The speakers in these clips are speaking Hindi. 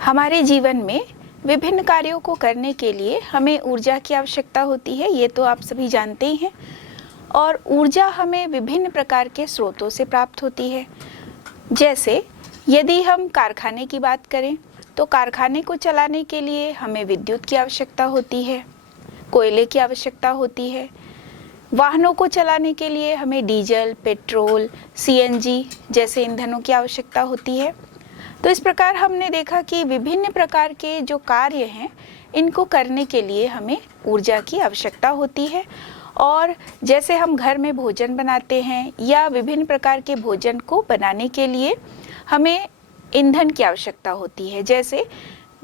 हमारे जीवन में विभिन्न कार्यों को करने के लिए हमें ऊर्जा की आवश्यकता होती है, ये तो आप सभी जानते ही हैं। और ऊर्जा हमें विभिन्न प्रकार के स्रोतों से प्राप्त होती है। जैसे यदि हम कारखाने की बात करें तो कारखाने को चलाने के लिए हमें विद्युत की आवश्यकता होती है, कोयले की आवश्यकता होती है। वाहनों को चलाने के लिए हमें डीजल, पेट्रोल, सीएनजी जैसे ईंधनों की आवश्यकता होती है। तो इस प्रकार हमने देखा कि विभिन्न प्रकार के जो कार्य हैं इनको करने के लिए हमें ऊर्जा की आवश्यकता होती है। और जैसे हम घर में भोजन बनाते हैं या विभिन्न प्रकार के भोजन को बनाने के लिए हमें ईंधन की आवश्यकता होती है, जैसे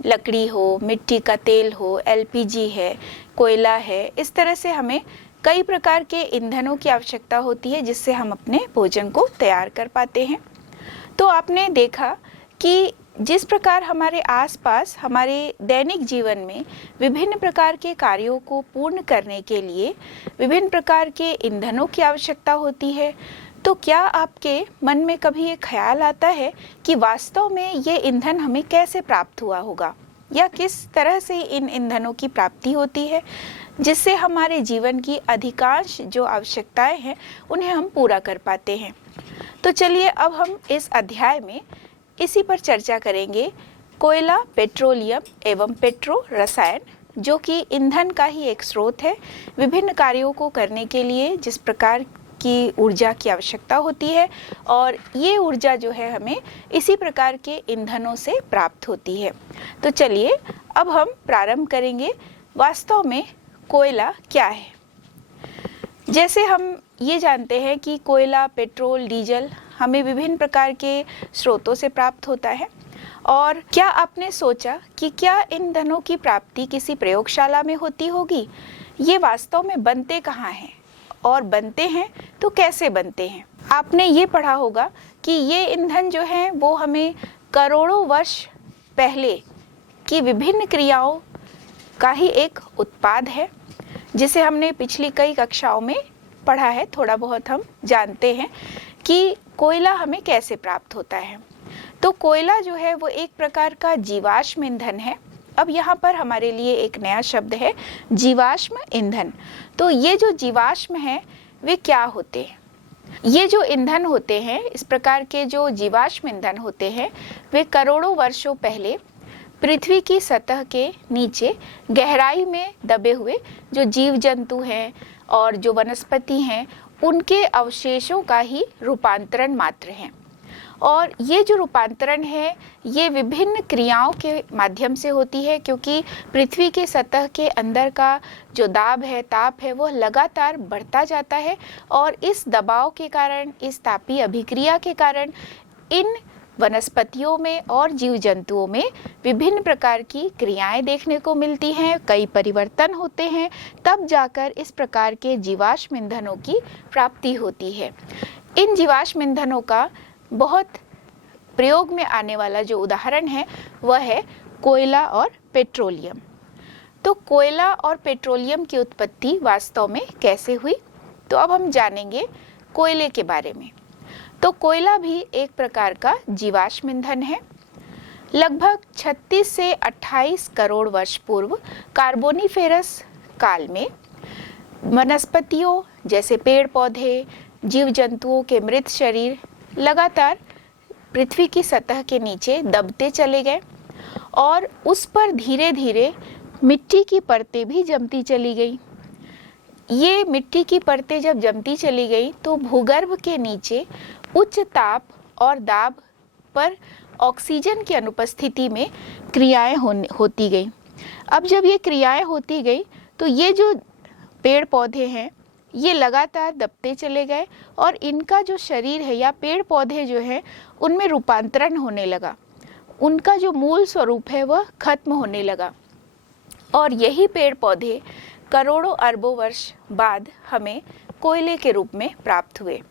लकड़ी हो, मिट्टी का तेल हो, एलपीजी है, कोयला है। इस तरह से हमें कई प्रकार के ईंधनों की आवश्यकता होती है जिससे हम अपने भोजन को तैयार कर पाते हैं। तो आपने देखा कि जिस प्रकार हमारे आसपास हमारे दैनिक जीवन में विभिन्न प्रकार के कार्यों को पूर्ण करने के लिए विभिन्न प्रकार के ईंधनों की आवश्यकता होती है, तो क्या आपके मन में कभी ये ख्याल आता है कि वास्तव में ये ईंधन हमें कैसे प्राप्त हुआ होगा या किस तरह से इन ईंधनों की प्राप्ति होती है जिससे हमारे जीवन की अधिकांश जो आवश्यकताएं हैं उन्हें हम पूरा कर पाते हैं। तो चलिए अब हम इस अध्याय में इसी पर चर्चा करेंगे, कोयला, पेट्रोलियम एवं पेट्रो रसायन, जो कि ईंधन का ही एक स्रोत है विभिन्न कार्यों को करने के लिए जिस प्रकार की ऊर्जा की आवश्यकता होती है। और ये ऊर्जा जो है हमें इसी प्रकार के ईंधनों से प्राप्त होती है। तो चलिए अब हम प्रारंभ करेंगे, वास्तव में कोयला क्या है। जैसे हम ये जानते हैं कि कोयला, पेट्रोल, डीजल हमें विभिन्न प्रकार के स्रोतों से प्राप्त होता है। और क्या आपने सोचा कि क्या इन ईंधनों की प्राप्ति किसी प्रयोगशाला में होती होगी? ये वास्तव में बनते कहाँ हैं और बनते हैं तो कैसे बनते हैं? आपने ये पढ़ा होगा कि ये ईंधन जो हैं वो हमें करोड़ों वर्ष पहले की विभिन्न क्रियाओं का ही एक उत्पाद है, जिसे हमने पिछली कई कक्षाओं में पढ़ा है। थोड़ा बहुत हम जानते हैं कि कोयला हमें कैसे प्राप्त होता है। तो कोयला जो है वो एक प्रकार का जीवाश्म ईंधन है। अब यहाँ पर हमारे लिए एक नया शब्द है, जीवाश्म ईंधन। तो ये जो जीवाश्म है वे क्या होते हैं? ये जो ईंधन होते हैं, इस प्रकार के जो जीवाश्म ईंधन होते हैं, वे करोड़ों वर्षों पहले पृथ्वी की सतह के नीचे गहराई में दबे हुए जो जीव जंतु हैं और जो वनस्पति हैं उनके अवशेषों का ही रूपांतरण मात्र है। और ये जो रूपांतरण है ये विभिन्न क्रियाओं के माध्यम से होती है, क्योंकि पृथ्वी की सतह के अंदर का जो दाब है, ताप है, वो लगातार बढ़ता जाता है। और इस दबाव के कारण, इस तापीय अभिक्रिया के कारण इन वनस्पतियों में और जीव जंतुओं में विभिन्न प्रकार की क्रियाएं देखने को मिलती हैं, कई परिवर्तन होते हैं, तब जाकर इस प्रकार के जीवाश्म ईंधनों की प्राप्ति होती है। इन जीवाश्म ईंधनों का बहुत प्रयोग में आने वाला जो उदाहरण है वह है कोयला और पेट्रोलियम। तो कोयला और पेट्रोलियम की उत्पत्ति वास्तव में कैसे हुई, तो अब हम जानेंगे कोयले के बारे में। तो कोयला भी एक प्रकार का जीवाश्म ईंधन है। लगभग 36 से 28 करोड़ वर्ष पूर्व कार्बोनिफेरस काल में वनस्पतियों जैसे पेड़ पौधे, जीव जंतुओं के मृत शरीर लगातार पृथ्वी की सतह के नीचे दबते चले गए और उस पर धीरे धीरे मिट्टी की परतें भी जमती चली गई। ये मिट्टी की परतें जब जमती चली गई तो भूगर्भ के नीचे उच्च ताप और दाब पर ऑक्सीजन की अनुपस्थिति में क्रियाएं होती गई। अब जब ये क्रियाएं होती गई तो ये जो पेड़ पौधे हैं ये लगातार दबते चले गए और इनका जो शरीर है या पेड़ पौधे जो हैं उनमें रूपांतरण होने लगा, उनका जो मूल स्वरूप है वह खत्म होने लगा। और यही पेड़ पौधे करोड़ों अरबों वर्ष बाद हमें कोयले के रूप में प्राप्त हुए।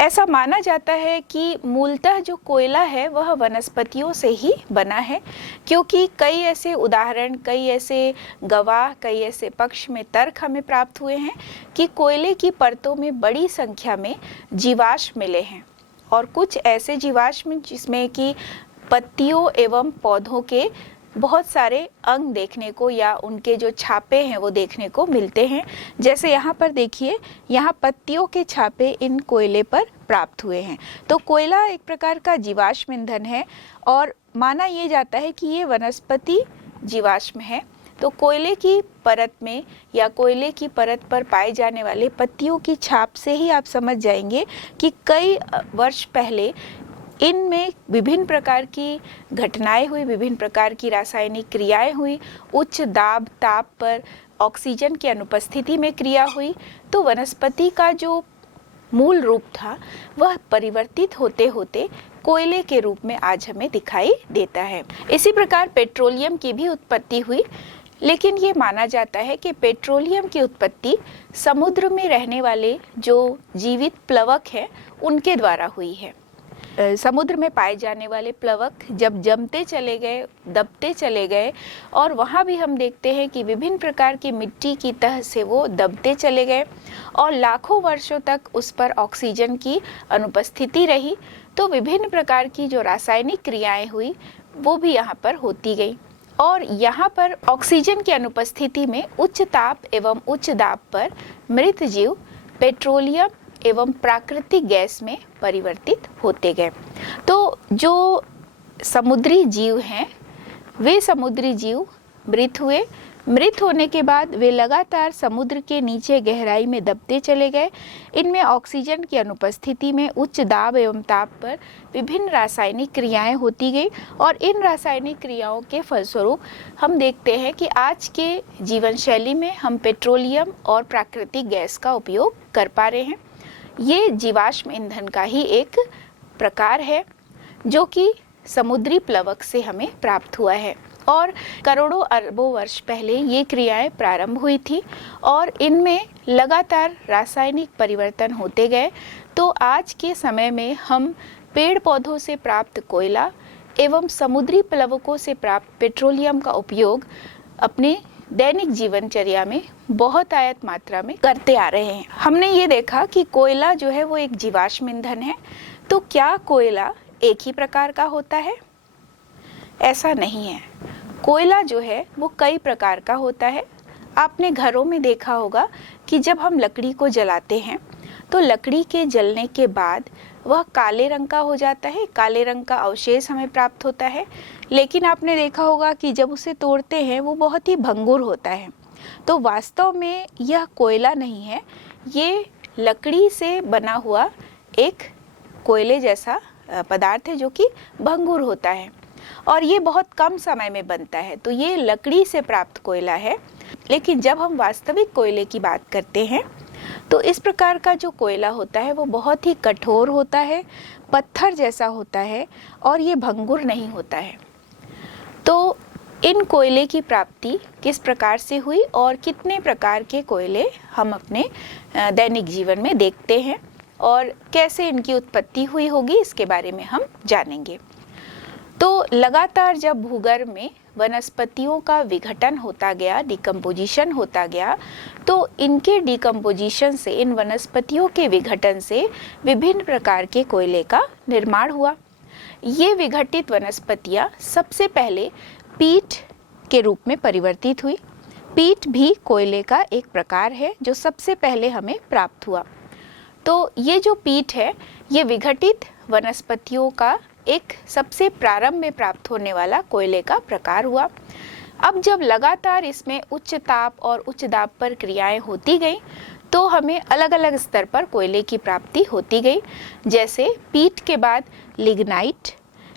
ऐसा माना जाता है कि मूलतः जो कोयला है वह वनस्पतियों से ही बना है, क्योंकि कई ऐसे उदाहरण, कई ऐसे गवाह, कई ऐसे पक्ष में तर्क हमें प्राप्त हुए हैं कि कोयले की परतों में बड़ी संख्या में जीवाश्म मिले हैं। और कुछ ऐसे जीवाश्म जिसमें कि पत्तियों एवं पौधों के बहुत सारे अंग देखने को या उनके जो छापे हैं वो देखने को मिलते हैं। जैसे यहाँ पर देखिए, यहाँ पत्तियों के छापे इन कोयले पर प्राप्त हुए हैं। तो कोयला एक प्रकार का जीवाश्म ईंधन है और माना ये जाता है कि ये वनस्पति जीवाश्म है। तो कोयले की परत में या कोयले की परत पर पाए जाने वाले पत्तियों की छाप से ही आप समझ जाएंगे कि कई वर्ष पहले इनमें विभिन्न प्रकार की घटनाएं हुई, विभिन्न प्रकार की रासायनिक क्रियाएं हुई, उच्च दाब ताप पर ऑक्सीजन की अनुपस्थिति में क्रिया हुई। तो वनस्पति का जो मूल रूप था वह परिवर्तित होते होते कोयले के रूप में आज हमें दिखाई देता है। इसी प्रकार पेट्रोलियम की भी उत्पत्ति हुई, लेकिन ये माना जाता है कि पेट्रोलियम की उत्पत्ति समुद्र में रहने वाले जो जीवित प्लवक हैं उनके द्वारा हुई है। समुद्र में पाए जाने वाले प्लवक जब जमते चले गए, दबते चले गए और वहाँ भी हम देखते हैं कि विभिन्न प्रकार की मिट्टी की तह से वो दबते चले गए और लाखों वर्षों तक उस पर ऑक्सीजन की अनुपस्थिति रही। तो विभिन्न प्रकार की जो रासायनिक क्रियाएं हुई वो भी यहाँ पर होती गई और यहाँ पर ऑक्सीजन की अनुपस्थिति में उच्च ताप एवं उच्च दाब पर मृत जीव पेट्रोलियम एवं प्राकृतिक गैस में परिवर्तित होते गए। तो जो समुद्री जीव हैं वे समुद्री जीव मृत हुए। मृत होने के बाद वे लगातार समुद्र के नीचे गहराई में दबते चले गए। इनमें ऑक्सीजन की अनुपस्थिति में उच्च दाब एवं ताप पर विभिन्न रासायनिक क्रियाएं होती गई और इन रासायनिक क्रियाओं के फलस्वरूप हम देखते हैं कि आज के जीवन शैली में हम पेट्रोलियम और प्राकृतिक गैस का उपयोग कर पा रहे हैं। ये जीवाश्म ईंधन का ही एक प्रकार है जो कि समुद्री प्लवक से हमें प्राप्त हुआ है और करोड़ों अरबों वर्ष पहले ये क्रियाएं प्रारंभ हुई थी और इनमें लगातार रासायनिक परिवर्तन होते गए। तो आज के समय में हम पेड़ पौधों से प्राप्त कोयला एवं समुद्री प्लवकों से प्राप्त पेट्रोलियम का उपयोग अपने दैनिक जीवनचर्या में बहुत आयत मात्रा में करते आ रहे हैं। हमने ये देखा कि कोयला जो है वो एक जीवाश्म ईंधन है। तो क्या कोयला एक ही प्रकार का होता है? ऐसा नहीं है। कोयला जो है वो कई प्रकार का होता है। आपने घरों में देखा होगा कि जब हम लकड़ी को जलाते हैं तो लकड़ी के जलने के बाद वह काले रंग का हो जाता है, काले रंग का अवशेष हमें प्राप्त होता है। लेकिन आपने देखा होगा कि जब उसे तोड़ते हैं वो बहुत ही भंगुर होता है। तो वास्तव में यह कोयला नहीं है, ये लकड़ी से बना हुआ एक कोयले जैसा पदार्थ है जो कि भंगुर होता है और ये बहुत कम समय में बनता है। तो ये लकड़ी से प्राप्त कोयला है। लेकिन जब हम वास्तविक कोयले की बात करते हैं तो इस प्रकार का जो कोयला होता है वो बहुत ही कठोर होता है, पत्थर जैसा होता है और ये भंगुर नहीं होता है। तो इन कोयले की प्राप्ति किस प्रकार से हुई और कितने प्रकार के कोयले हम अपने दैनिक जीवन में देखते हैं और कैसे इनकी उत्पत्ति हुई होगी इसके बारे में हम जानेंगे। तो लगातार जब भूगर्भ में वनस्पतियों का विघटन होता गया, डिकम्पोजिशन होता गया, तो इनके डिकम्पोजिशन से, इन वनस्पतियों के विघटन से विभिन्न प्रकार के कोयले का निर्माण हुआ। ये विघटित वनस्पतियां सबसे पहले पीट के रूप में परिवर्तित हुई। पीट भी कोयले का एक प्रकार है जो सबसे पहले हमें प्राप्त हुआ। तो ये जो पीट है ये विघटित वनस्पतियों का एक सबसे प्रारंभ में प्राप्त होने वाला कोयले का प्रकार हुआ। अब जब लगातार इसमें उच्च ताप और उच्च दाब पर क्रियाएं होती गई तो हमें अलग अलग स्तर पर कोयले की प्राप्ति होती गई। जैसे पीट के बाद लिग्नाइट,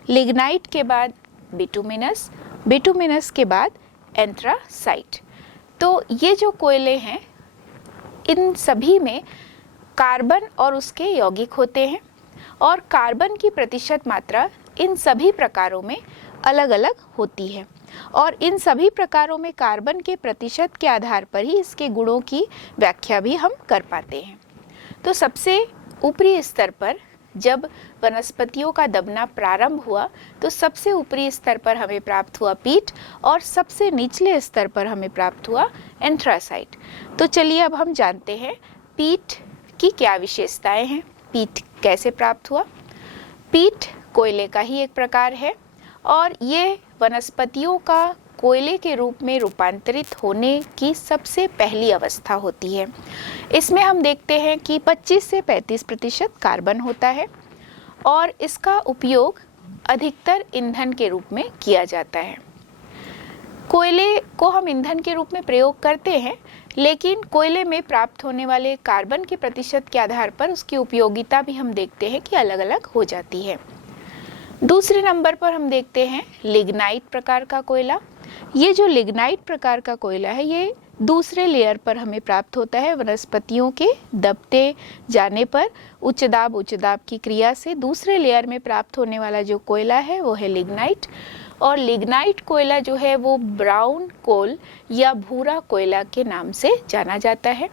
लिग्नाइट के बाद बिटुमिनस, बिटुमिनस के बाद एंथ्रासाइट। तो ये जो कोयले हैं इन सभी में कार्बन और उसके यौगिक होते हैं और कार्बन की प्रतिशत मात्रा इन सभी प्रकारों में अलग अलग होती है और इन सभी प्रकारों में कार्बन के प्रतिशत के आधार पर ही इसके गुणों की व्याख्या भी हम कर पाते हैं। तो सबसे ऊपरी स्तर पर जब वनस्पतियों का दबना प्रारंभ हुआ तो सबसे ऊपरी स्तर पर हमें प्राप्त हुआ पीट और सबसे निचले स्तर पर हमें प्राप्त हुआ एंथ्रासाइट। तो चलिए अब हम जानते हैं पीट की क्या विशेषताएं हैं, पीट कैसे प्राप्त हुआ। पीट कोयले का ही एक प्रकार है और ये वनस्पतियों का कोयले के रूप में रूपांतरित होने की सबसे पहली अवस्था होती है। इसमें हम देखते हैं कि 25 से 35% कार्बन होता है और इसका उपयोग अधिकतर ईंधन के रूप में किया जाता है। कोयले को हम ईंधन के रूप में प्रयोग करते हैं, लेकिन कोयले में प्राप्त होने वाले कार्बन के प्रतिशत के आधार पर उसकी उपयोगिता भी हम देखते हैं कि अलग अलग हो जाती है। दूसरे नंबर पर हम देखते हैं लिग्नाइट प्रकार का कोयला। ये जो लिग्नाइट प्रकार का कोयला है, ये दूसरे लेयर पर हमें प्राप्त होता है। वनस्पतियों के दबते जाने पर उच्च दाब की क्रिया से दूसरे लेयर में प्राप्त होने वाला जो कोयला है वो है लिग्नाइट। और लिग्नाइट कोयला जो है वो ब्राउन कोल या भूरा कोयला के नाम से जाना जाता है।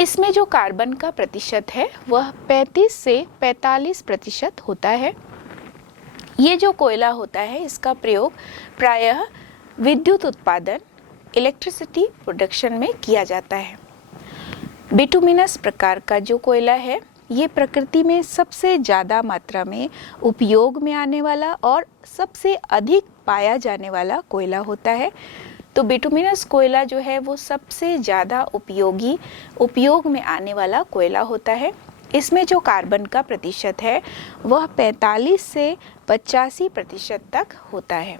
इसमें जो कार्बन का प्रतिशत है वह 35 से 45% होता है। ये जो कोयला होता है इसका प्रयोग प्रायः विद्युत उत्पादन, इलेक्ट्रिसिटी प्रोडक्शन में किया जाता है। बिटुमिनस प्रकार का जो कोयला है ये प्रकृति में सबसे ज़्यादा मात्रा में उपयोग में आने वाला और सबसे अधिक पाया जाने वाला कोयला होता है। तो बिटुमिनस कोयला जो है वो सबसे ज़्यादा उपयोग में आने वाला कोयला होता है। इसमें जो कार्बन का प्रतिशत है वह 45 से 85% तक होता है।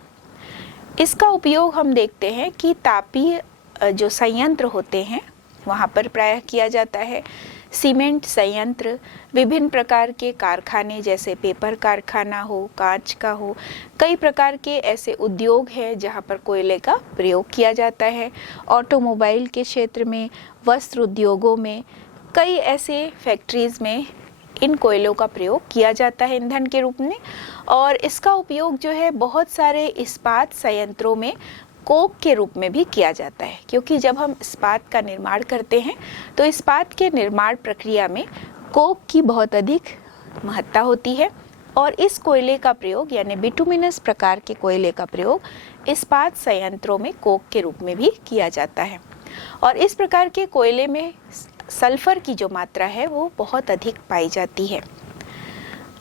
इसका उपयोग हम देखते हैं कि तापीय जो संयंत्र होते हैं वहाँ पर प्रायः किया जाता है। सीमेंट संयंत्र, विभिन्न प्रकार के कारखाने जैसे पेपर कारखाना हो, कांच का हो, कई प्रकार के ऐसे उद्योग हैं जहाँ पर कोयले का प्रयोग किया जाता है। ऑटोमोबाइल के क्षेत्र में, वस्त्र उद्योगों में, कई ऐसे फैक्ट्रीज़ में इन कोयलों का प्रयोग किया जाता है ईंधन के रूप में। और इसका उपयोग जो है बहुत सारे इस्पात संयंत्रों में कोक के रूप में भी किया जाता है, क्योंकि जब हम इस्पात का निर्माण करते हैं तो इस्पात के निर्माण प्रक्रिया में कोक की बहुत अधिक महत्ता होती है। और इस कोयले का प्रयोग यानी बिटुमिनस प्रकार के कोयले का प्रयोग इस्पात संयंत्रों में कोक के रूप में भी किया जाता है। और इस प्रकार के कोयले में सल्फर की जो मात्रा है वो बहुत अधिक पाई जाती है।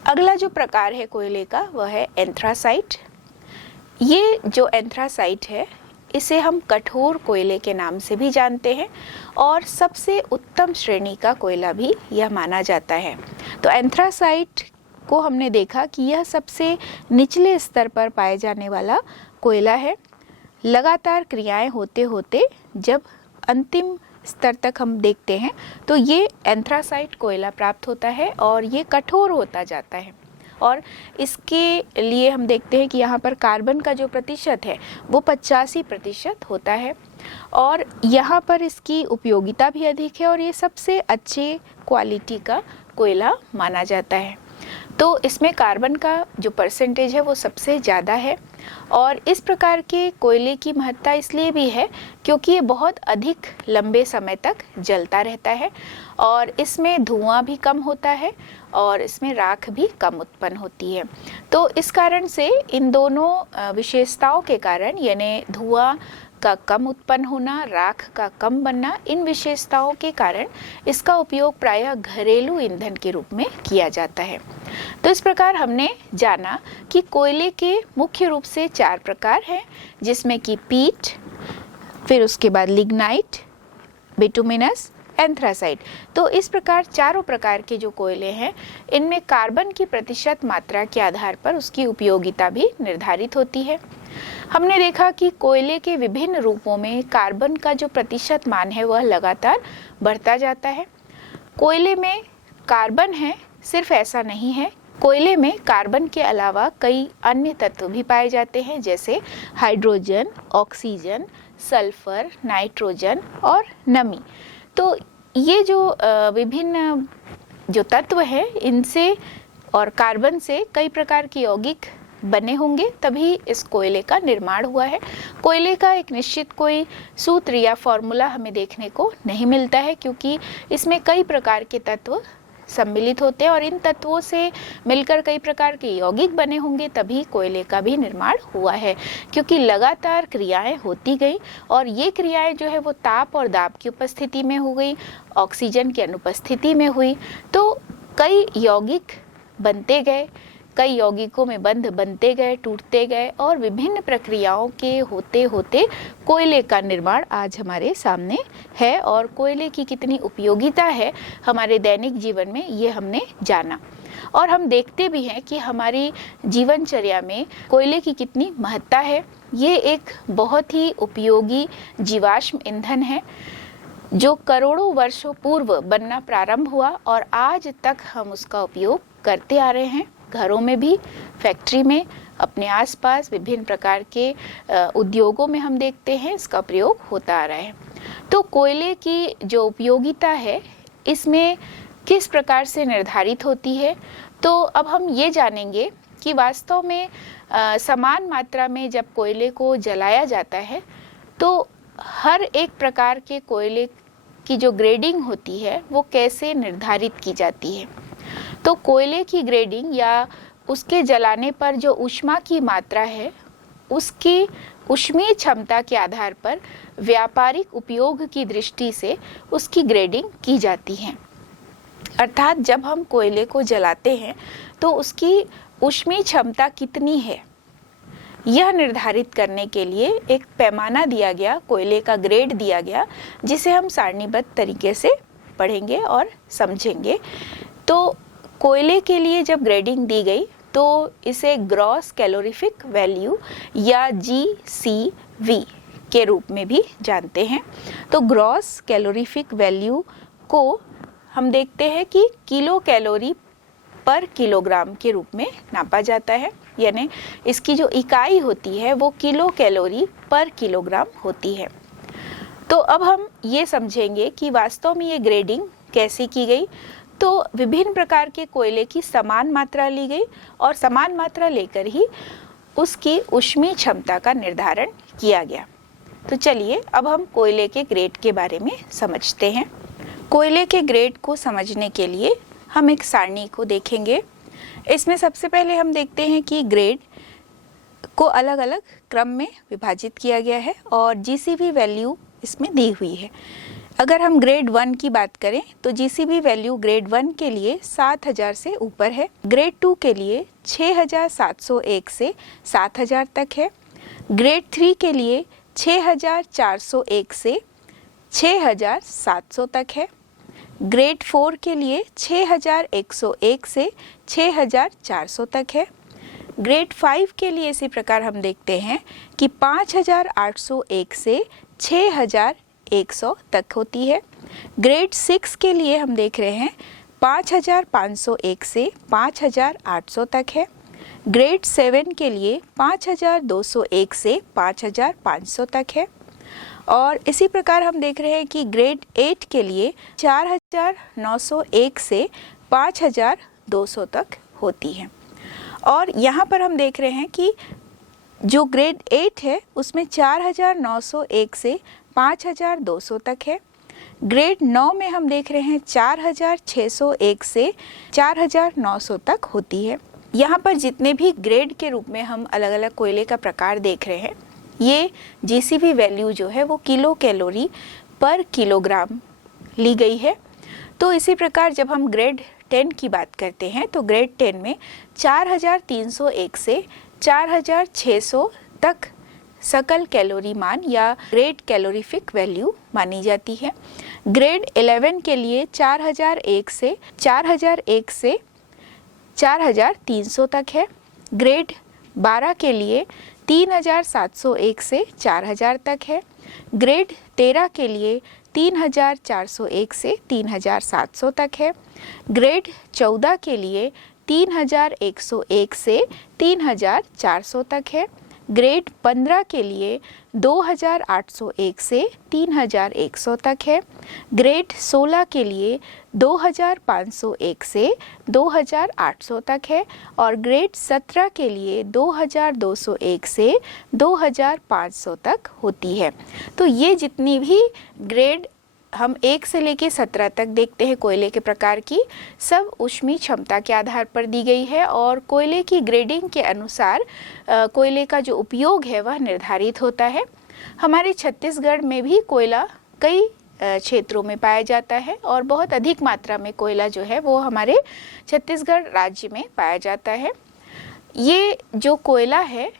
अगला जो प्रकार है कोयले का वह है एंथ्रासाइट। ये जो एंथ्रासाइट है इसे हम कठोर कोयले के नाम से भी जानते हैं और सबसे उत्तम श्रेणी का कोयला भी यह माना जाता है। तो एंथ्रासाइट को हमने देखा कि यह सबसे निचले स्तर पर पाए जाने वाला कोयला है। लगातार क्रियाएं होते होते जब अंतिम स्तर तक हम देखते हैं तो ये एंथ्रासाइट कोयला प्राप्त होता है और ये कठोर होता जाता है। और इसके लिए हम देखते हैं कि यहाँ पर कार्बन का जो प्रतिशत है वो 85% होता है और यहाँ पर इसकी उपयोगिता भी अधिक है और ये सबसे अच्छे क्वालिटी का कोयला माना जाता है। तो इसमें कार्बन का जो परसेंटेज है वो सबसे ज़्यादा है। और इस प्रकार के कोयले की महत्ता इसलिए भी है क्योंकि ये बहुत अधिक लंबे समय तक जलता रहता है और इसमें धुआं भी कम होता है और इसमें राख भी कम उत्पन्न होती है। तो इस कारण से इन दोनों विशेषताओं के कारण यानी धुआं का कम उत्पन्न होना, राख का कम बनना, इन विशेषताओं के कारण इसका उपयोग प्रायः घरेलू ईंधन के रूप में किया जाता है। तो इस प्रकार हमने जाना कि कोयले के मुख्य रूप से 4 प्रकार हैं, जिसमें कि पीट, फिर उसके बाद लिग्नाइट, बिटुमिनस, एंथ्रासाइट। तो इस प्रकार चारों प्रकार के जो कोयले हैं इनमें कार्बन की प्रतिशत मात्रा के आधार पर उसकी उपयोगिता भी निर्धारित होती है। हमने देखा कि कोयले के विभिन्न रूपों में कार्बन का जो प्रतिशत मान है वह लगातार बढ़ता जाता है। कोयले में कार्बन है सिर्फ ऐसा नहीं है, कोयले में कार्बन के अलावा कई अन्य तत्व भी पाए जाते हैं जैसे हाइड्रोजन, ऑक्सीजन, सल्फर, नाइट्रोजन और नमी। तो ये जो विभिन्न जो तत्व है इनसे और कार्बन से कई प्रकार के यौगिक बने होंगे तभी इस कोयले का निर्माण हुआ है। कोयले का एक निश्चित कोई सूत्र या फॉर्मूला हमें देखने को नहीं मिलता है क्योंकि इसमें कई प्रकार के तत्व सम्मिलित होते हैं और इन तत्वों से मिलकर कई प्रकार के यौगिक बने होंगे तभी कोयले का भी निर्माण हुआ है। क्योंकि लगातार क्रियाएं होती गई और ये क्रियाएं जो है वो ताप और दाब की उपस्थिति में हो गई, ऑक्सीजन की अनुपस्थिति में हुई, तो कई यौगिक बनते गए, कई यौगिकों में बंध बनते गए, टूटते गए और विभिन्न प्रक्रियाओं के होते होते कोयले का निर्माण आज हमारे सामने है। और कोयले की कितनी उपयोगिता है हमारे दैनिक जीवन में, ये हमने जाना। और हम देखते भी हैं कि हमारी जीवनचर्या में कोयले की कितनी महत्ता है। ये एक बहुत ही उपयोगी जीवाश्म ईंधन है जो करोड़ों वर्षों पूर्व बनना प्रारंभ हुआ और आज तक हम उसका उपयोग करते आ रहे हैं। घरों में भी, फैक्ट्री में, अपने आसपास विभिन्न प्रकार के उद्योगों में हम देखते हैं इसका प्रयोग होता आ रहा है। तो कोयले की जो उपयोगिता है इसमें किस प्रकार से निर्धारित होती है, तो अब हम ये जानेंगे कि वास्तव में समान मात्रा में जब कोयले को जलाया जाता है तो हर एक प्रकार के कोयले की जो ग्रेडिंग होती है वो कैसे निर्धारित की जाती है। तो कोयले की ग्रेडिंग या उसके जलाने पर जो ऊष्मा की मात्रा है उसकी ऊष्मीय क्षमता के आधार पर व्यापारिक उपयोग की दृष्टि से उसकी ग्रेडिंग की जाती है। अर्थात जब हम कोयले को जलाते हैं तो उसकी ऊष्मीय क्षमता कितनी है यह निर्धारित करने के लिए एक पैमाना दिया गया, कोयले का ग्रेड दिया गया, जिसे हम सारणीबद्ध तरीके से पढ़ेंगे और समझेंगे। तो कोयले के लिए जब ग्रेडिंग दी गई तो इसे ग्रॉस कैलोरीफिक वैल्यू या GCV के रूप में भी जानते हैं। तो ग्रॉस कैलोरीफिक वैल्यू को हम देखते हैं कि किलो कैलोरी पर किलोग्राम के रूप में नापा जाता है, यानी इसकी जो इकाई होती है वो किलो कैलोरी पर किलोग्राम होती है। तो अब हम ये समझेंगे कि वास्तव में ये ग्रेडिंग कैसे की गई। तो विभिन्न प्रकार के कोयले की समान मात्रा ली गई और समान मात्रा लेकर ही उसकी ऊष्मीय क्षमता का निर्धारण किया गया। तो चलिए अब हम कोयले के ग्रेड के बारे में समझते हैं। कोयले के ग्रेड को समझने के लिए हम एक सारणी को देखेंगे। इसमें सबसे पहले हम देखते हैं कि ग्रेड को अलग अलग क्रम में विभाजित किया गया है और GCV वैल्यू इसमें दी हुई है। अगर हम ग्रेड 1 की बात करें तो GCV वैल्यू ग्रेड 1 के लिए 7000 से ऊपर है, ग्रेड 2 के लिए 6701 से 7000 तक है, ग्रेड 3 के लिए 6401 से 6700 तक है, ग्रेड 4 के लिए 6101 से 6400 तक है, ग्रेड 5 के लिए इसी प्रकार हम देखते हैं कि 5801 से 6100 तक होती है, ग्रेड 6 के लिए हम देख रहे हैं 5501 से 5800 तक है, ग्रेड 7 के लिए 5201 से 5500 तक है और इसी प्रकार हम देख रहे हैं कि ग्रेड 8 के लिए 4901 से 5200 तक होती है। और यहाँ पर हम देख रहे हैं कि जो ग्रेड 8 है उसमें 4901 से 5200 तक है, ग्रेड 9 में हम देख रहे हैं 4601 से 4900 तक होती है। यहाँ पर जितने भी ग्रेड के रूप में हम अलग अलग कोयले का प्रकार देख रहे हैं ये GCV वैल्यू जो है वो किलो कैलोरी पर किलोग्राम ली गई है। तो इसी प्रकार जब हम ग्रेड 10 की बात करते हैं तो ग्रेड 10 में 4301 से 4600 तक सकल कैलोरी मान या ग्रेड कैलोरीफिक वैल्यू मानी जाती है। ग्रेड 11 के लिए 4001 से 4300 तक है, ग्रेड 12 के लिए 3701 से 4000 तक है, ग्रेड 13 के लिए 3401 से 3700 तक है, ग्रेड 14 के लिए 3101 से 3400 तक है, ग्रेड 15 के लिए 2801 से 3100 तक है, ग्रेड 16 के लिए 2501 से 2800 तक है और ग्रेड 17 के लिए 2201 से 2500 तक होती है। तो ये जितनी भी ग्रेड हम 1 से लेके 17 तक देखते हैं कोयले के प्रकार की, सब ऊष्मीय क्षमता के आधार पर दी गई है और कोयले की ग्रेडिंग के अनुसार कोयले का जो उपयोग है वह निर्धारित होता है। हमारे छत्तीसगढ़ में भी कोयला कई क्षेत्रों में पाया जाता है और बहुत अधिक मात्रा में कोयला जो है वो हमारे छत्तीसगढ़ राज्य में पाया जाता है। ये जो कोयला है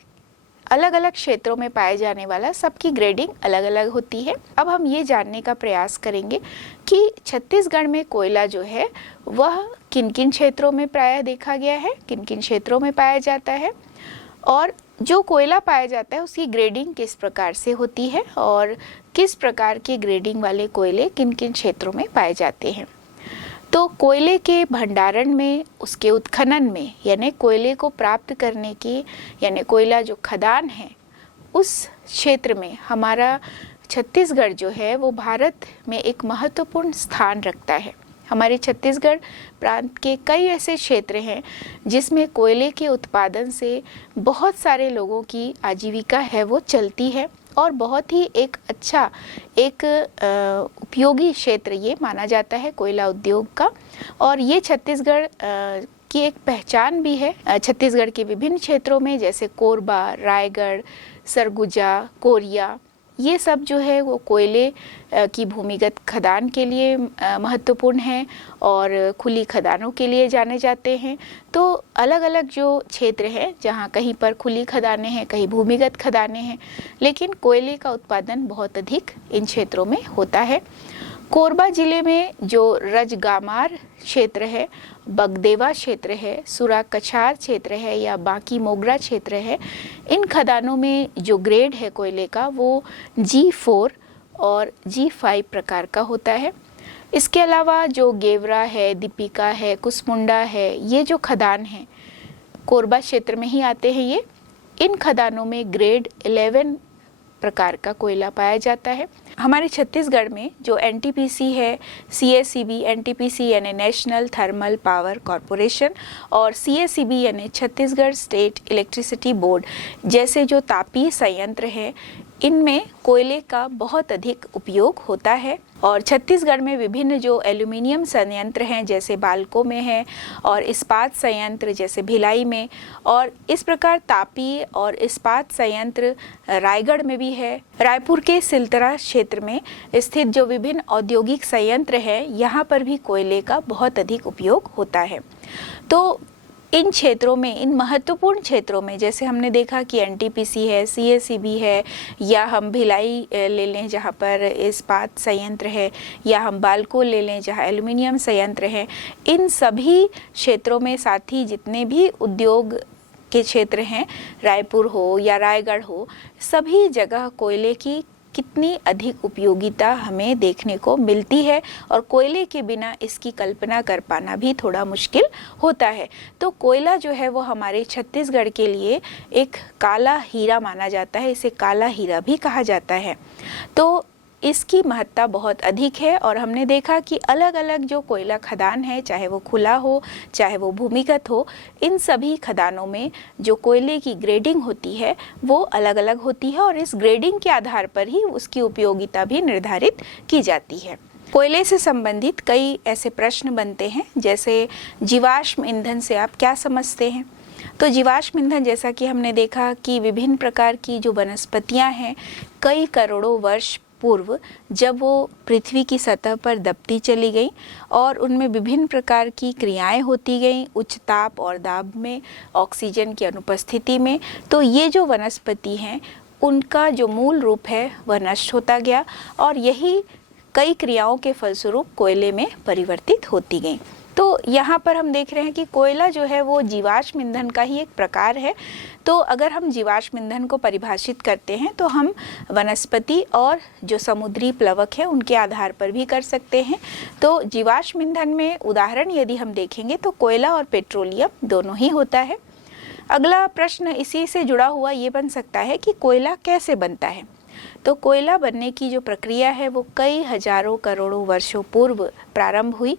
अलग अलग क्षेत्रों में पाए जाने वाला, सबकी ग्रेडिंग अलग अलग होती है। अब हम ये जानने का प्रयास करेंगे कि छत्तीसगढ़ में कोयला जो है वह किन किन क्षेत्रों में प्रायः देखा गया है, किन किन क्षेत्रों में पाया जाता है, और जो कोयला पाया जाता है उसकी ग्रेडिंग किस प्रकार से होती है और किस प्रकार के ग्रेडिंग वाले कोयले किन किन क्षेत्रों में पाए जाते हैं। तो कोयले के भंडारण में, उसके उत्खनन में, यानी कोयले को प्राप्त करने की, यानी कोयला जो खदान है उस क्षेत्र में हमारा छत्तीसगढ़ जो है वो भारत में एक महत्वपूर्ण स्थान रखता है। हमारे छत्तीसगढ़ प्रांत के कई ऐसे क्षेत्र हैं जिसमें कोयले के उत्पादन से बहुत सारे लोगों की आजीविका है वो चलती है और बहुत ही एक अच्छा एक उपयोगी क्षेत्र ये माना जाता है कोयला उद्योग का। और ये छत्तीसगढ़ की एक पहचान भी है। छत्तीसगढ़ के विभिन्न क्षेत्रों में जैसे कोरबा, रायगढ़, सरगुजा, कोरिया, ये सब जो है वो कोयले की भूमिगत खदान के लिए महत्वपूर्ण हैं और खुली खदानों के लिए जाने जाते हैं। तो अलग अलग जो क्षेत्र हैं जहाँ कहीं पर खुली खदानें हैं, कहीं भूमिगत खदानें हैं, लेकिन कोयले का उत्पादन बहुत अधिक इन क्षेत्रों में होता है। कोरबा जिले में जो रजगामार क्षेत्र है, बगदेवा क्षेत्र है, सुराकछार क्षेत्र है या बाकी मोगरा क्षेत्र है, इन खदानों में जो ग्रेड है कोयले का वो G4 और G5 प्रकार का होता है। इसके अलावा जो गेवरा है, दीपिका है, कुसमुंडा है, ये जो खदान हैं कोरबा क्षेत्र में ही आते हैं ये। इन खदानों में ग्रेड 11 प्रकार का कोयला पाया जाता है। हमारे छत्तीसगढ़ में जो NTPC है, CACB, NTPC यानी नेशनल थर्मल पावर कॉरपोरेशन और CACB यानी छत्तीसगढ़ स्टेट इलेक्ट्रिसिटी बोर्ड जैसे जो तापीय संयंत्र है, इनमें कोयले का बहुत अधिक उपयोग होता है। और छत्तीसगढ़ में विभिन्न जो एल्यूमिनियम संयंत्र हैं जैसे बालको में है और इस्पात संयंत्र जैसे भिलाई में, और इस प्रकार तापीय और इस्पात संयंत्र रायगढ़ में भी है। रायपुर के सिलतरा क्षेत्र में स्थित जो विभिन्न औद्योगिक संयंत्र है, यहाँ पर भी कोयले का बहुत अधिक उपयोग होता है। तो इन क्षेत्रों में, इन महत्वपूर्ण क्षेत्रों में, जैसे हमने देखा कि NTPC है, CACB है, या हम भिलाई ले लें जहाँ पर इस्पात संयंत्र है, या हम बालको ले लें जहाँ एल्यूमिनियम संयंत्र है, इन सभी क्षेत्रों में साथ ही जितने भी उद्योग के क्षेत्र हैं, रायपुर हो या रायगढ़ हो, सभी जगह कोयले की कितनी अधिक उपयोगिता हमें देखने को मिलती है और कोयले के बिना इसकी कल्पना कर पाना भी थोड़ा मुश्किल होता है। तो कोयला जो है वो हमारे छत्तीसगढ़ के लिए एक काला हीरा माना जाता है, इसे काला हीरा भी कहा जाता है। तो इसकी महत्ता बहुत अधिक है और हमने देखा कि अलग अलग जो कोयला खदान है, चाहे वो खुला हो चाहे वो भूमिगत हो, इन सभी खदानों में जो कोयले की ग्रेडिंग होती है वो अलग अलग होती है और इस ग्रेडिंग के आधार पर ही उसकी उपयोगिता भी निर्धारित की जाती है। कोयले से संबंधित कई ऐसे प्रश्न बनते हैं जैसे जीवाश्म ईंधन से आप क्या समझते हैं। तो जीवाश्म ईंधन, जैसा कि हमने देखा कि विभिन्न प्रकार की जो वनस्पतियां हैं, कई करोड़ों वर्ष पूर्व जब वो पृथ्वी की सतह पर दबती चली गई और उनमें विभिन्न प्रकार की क्रियाएं होती गईं, उच्च ताप और दाब में, ऑक्सीजन की अनुपस्थिति में, तो ये जो वनस्पति हैं उनका जो मूल रूप है वह नष्ट होता गया और यही कई क्रियाओं के फलस्वरूप कोयले में परिवर्तित होती गई। तो यहाँ पर हम देख रहे हैं कि कोयला जो है वो जीवाश्म ईंधन का ही एक प्रकार है। तो अगर हम जीवाश्म ईंधन को परिभाषित करते हैं तो हम वनस्पति और जो समुद्री प्लवक है उनके आधार पर भी कर सकते हैं। तो जीवाश्म ईंधन में उदाहरण यदि हम देखेंगे तो कोयला और पेट्रोलियम दोनों ही होता है। अगला प्रश्न इसी से जुड़ा हुआ ये बन सकता है कि कोयला कैसे बनता है। तो कोयला बनने की जो प्रक्रिया है वो कई हजारों करोड़ों वर्षों पूर्व प्रारंभ हुई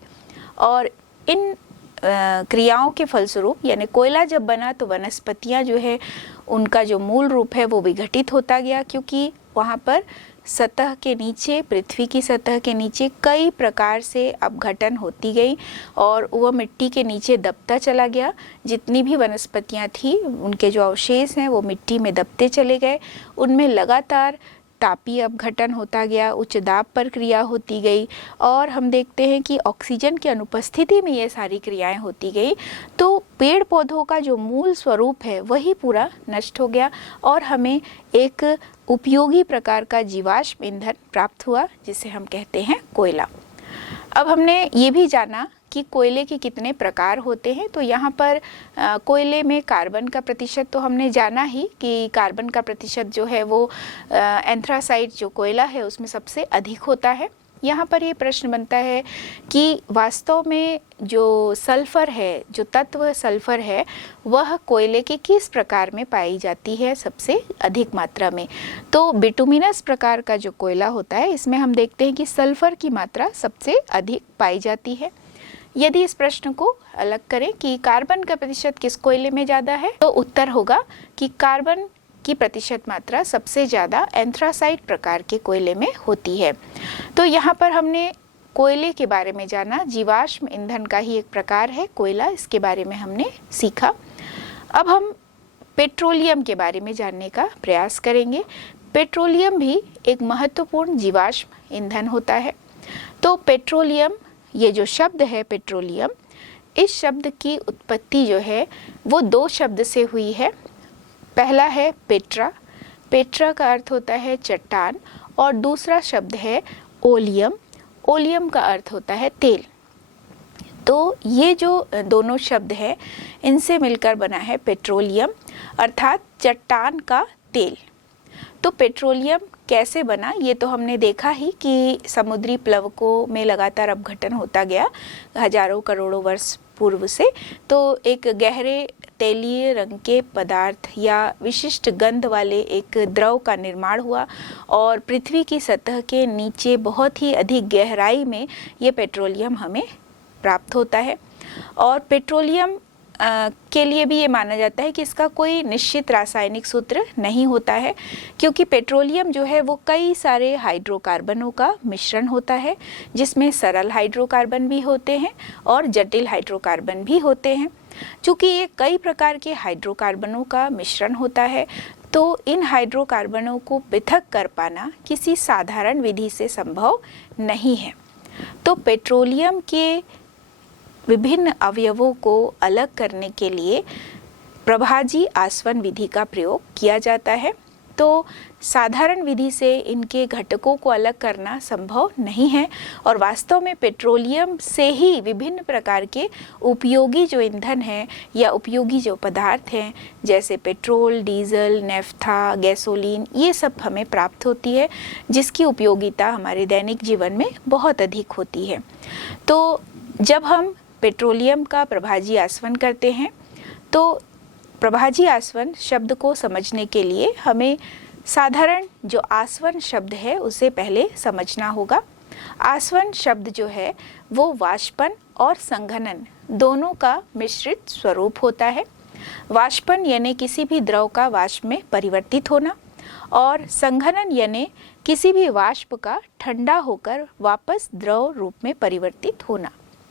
और इन क्रियाओं के फलस्वरूप, यानी कोयला जब बना तो वनस्पतियां जो है उनका जो मूल रूप है वो विघटित होता गया, क्योंकि वहाँ पर सतह के नीचे, पृथ्वी की सतह के नीचे कई प्रकार से अपघटन होती गई और वह मिट्टी के नीचे दबता चला गया। जितनी भी वनस्पतियां थी उनके जो अवशेष हैं वो मिट्टी में दबते चले गए। उनमें लगातार तापीय अपघटन होता गया, उच्च दाब पर क्रिया होती गई और हम देखते हैं कि ऑक्सीजन की अनुपस्थिति में ये सारी क्रियाएं होती गई, तो पेड़ पौधों का जो मूल स्वरूप है वही पूरा नष्ट हो गया और हमें एक उपयोगी प्रकार का जीवाश्म ईंधन प्राप्त हुआ जिसे हम कहते हैं कोयला। अब हमने ये भी जाना कि कोयले के कितने प्रकार होते हैं। तो यहाँ पर कोयले में कार्बन का प्रतिशत तो हमने जाना ही कि कार्बन का प्रतिशत जो है वो एंथ्रासाइट जो कोयला है उसमें सबसे अधिक होता है। यहाँ पर ये प्रश्न बनता है कि वास्तव में जो सल्फर है, जो तत्व सल्फर है, वह कोयले के किस प्रकार में पाई जाती है सबसे अधिक मात्रा में। तो बिटुमिनस प्रकार का जो कोयला होता है इसमें हम देखते हैं कि सल्फर की मात्रा सबसे अधिक पाई जाती है। यदि इस प्रश्न को अलग करें कि कार्बन का प्रतिशत किस कोयले में ज़्यादा है, तो उत्तर होगा कि कार्बन की प्रतिशत मात्रा सबसे ज़्यादा एंथ्रासाइट प्रकार के कोयले में होती है। तो यहाँ पर हमने कोयले के बारे में जाना, जीवाश्म ईंधन का ही एक प्रकार है कोयला, इसके बारे में हमने सीखा। अब हम पेट्रोलियम के बारे में जानने का प्रयास करेंगे। पेट्रोलियम भी एक महत्वपूर्ण जीवाश्म ईंधन होता है। तो पेट्रोलियम, ये जो शब्द है पेट्रोलियम, इस शब्द की उत्पत्ति जो है वो दो शब्द से हुई है। पहला है पेट्रा, पेट्रा का अर्थ होता है चट्टान, और दूसरा शब्द है ओलियम, ओलियम का अर्थ होता है तेल। तो ये जो दोनों शब्द हैं इनसे मिलकर बना है पेट्रोलियम, अर्थात चट्टान का तेल। तो पेट्रोलियम कैसे बना ये तो हमने देखा ही कि समुद्री प्लवकों में लगातार अपघटन होता गया हजारों करोड़ों वर्ष पूर्व से। तो एक गहरे तेलीय रंग के पदार्थ या विशिष्ट गंध वाले एक द्रव का निर्माण हुआ और पृथ्वी की सतह के नीचे बहुत ही अधिक गहराई में ये पेट्रोलियम हमें प्राप्त होता है। और पेट्रोलियम के लिए भी ये माना जाता है कि इसका कोई निश्चित रासायनिक सूत्र नहीं होता है, क्योंकि पेट्रोलियम जो है वो कई सारे हाइड्रोकार्बनों का मिश्रण होता है, जिसमें सरल हाइड्रोकार्बन भी होते हैं और जटिल हाइड्रोकार्बन भी होते हैं। चूँकि ये कई प्रकार के हाइड्रोकार्बनों का मिश्रण होता है, तो इन हाइड्रोकार्बनों को पृथक कर पाना किसी साधारण विधि से संभव नहीं है। तो पेट्रोलियम के विभिन्न अवयवों को अलग करने के लिए प्रभाजी आसवन विधि का प्रयोग किया जाता है। तो साधारण विधि से इनके घटकों को अलग करना संभव नहीं है और वास्तव में पेट्रोलियम से ही विभिन्न प्रकार के उपयोगी जो ईंधन हैं या उपयोगी जो पदार्थ हैं जैसे पेट्रोल, डीजल, नेफ्था, गैसोलीन, ये सब हमें प्राप्त होती है, जिसकी उपयोगिता हमारे दैनिक जीवन में बहुत अधिक होती है। तो जब हम पेट्रोलियम का प्रभाजी आसवन करते हैं तो प्रभाजी आसवन शब्द को समझने के लिए हमें साधारण जो आसवन शब्द है उसे पहले समझना होगा। आसवन शब्द जो है वो वाष्पन और संघनन दोनों का मिश्रित स्वरूप होता है। वाष्पन यानी किसी भी द्रव का वाष्प में परिवर्तित होना और संघनन यानी किसी भी वाष्प का ठंडा होकर वापस द्रव रूप में परिवर्तित होना।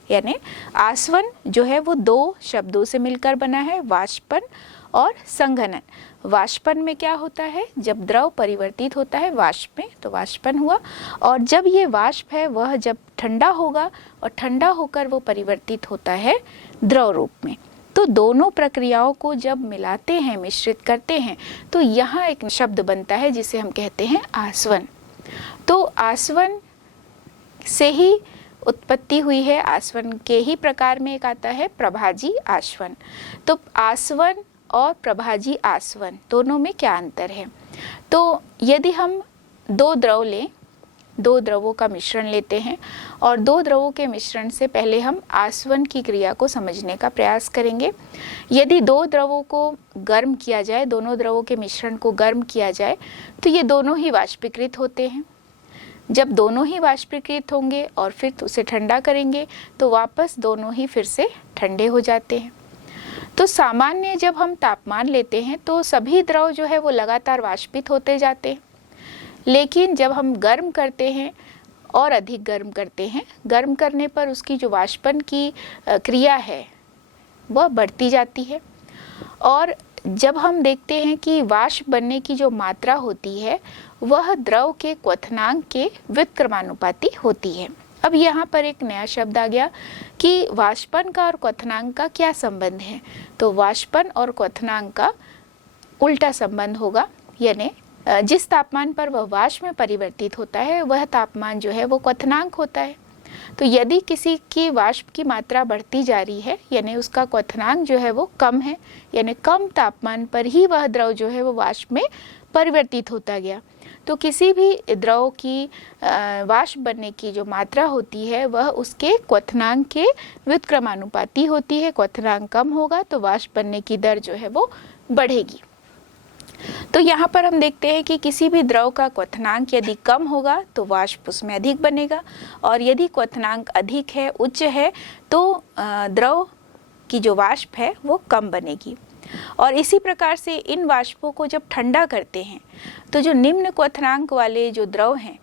यानी आसवन जो है वो दो शब्दों से मिलकर बना है, वाष्पन और संघनन। वाष्पन में क्या होता है, जब द्रव परिवर्तित होता है वाष्प में तो वाष्पन हुआ, और जब ये वाष्प है वह जब ठंडा होगा और ठंडा होकर वो परिवर्तित होता है द्रव रूप में। तो दोनों प्रक्रियाओं को जब मिलाते हैं, मिश्रित करते हैं, तो यहाँ एक शब्द बनता है जिसे हम कहते हैं आसवन। तो आसवन से ही उत्पत्ति हुई है। आसवन के ही प्रकार में एक आता है प्रभाजी आसवन। तो आसवन और प्रभाजी आसवन दोनों में क्या अंतर है? तो यदि हम दो द्रव लें, दो द्रवों का मिश्रण लेते हैं और दो द्रवों के मिश्रण से पहले हम आसवन की क्रिया को समझने का प्रयास करेंगे। यदि दो द्रवों को गर्म किया जाए, दोनों द्रवों के मिश्रण को गर्म किया जाए, तो ये दोनों ही वाष्पीकृत होते हैं। जब दोनों ही वाष्पीकृत होंगे और फिर उसे ठंडा करेंगे तो वापस दोनों ही फिर से ठंडे हो जाते हैं। तो सामान्य जब हम तापमान लेते हैं तो सभी द्रव जो है वो लगातार वाष्पित होते जाते हैं, लेकिन जब हम गर्म करते हैं और अधिक गर्म करते हैं, गर्म करने पर उसकी जो वाष्पन की क्रिया है वह बढ़ती जाती है। और जब हम देखते हैं कि वाष्प बनने की जो मात्रा होती है वह द्रव के क्वथनांक के व्युत्क्रमानुपाती होती है। अब यहाँ पर एक नया शब्द आ गया कि वाष्पन का और क्वथनांक का क्या संबंध है। तो वाष्पन और क्वथनांक का उल्टा संबंध होगा, यानी जिस तापमान पर वह वाष्प में परिवर्तित होता है वह तापमान जो है वो क्वथनांक होता है। तो यदि किसी की वाष्प की मात्रा बढ़ती जा रही है, यानी उसका क्वथनांक जो है वो कम है, यानी कम तापमान पर ही वह द्रव जो है वो वाष्प में परिवर्तित होता गया, तो किसी भी द्रव की वाष्प बनने की जो मात्रा होती है वह उसके क्वथनांक के व्युत्क्रमानुपाती होती है। क्वथनांक कम होगा तो वाष्प बनने की दर जो है वो बढ़ेगी। तो यहाँ पर हम देखते हैं कि किसी भी द्रव का क्वथनांक यदि कम होगा तो वाष्प उसमें अधिक बनेगा, और यदि क्वथनांक अधिक है, उच्च है, तो द्रव की जो वाष्प है वो कम बनेगी। और इसी प्रकार से इन वाष्पों को जब ठंडा करते हैं तो जो निम्न क्वथनांक वाले जो द्रव हैं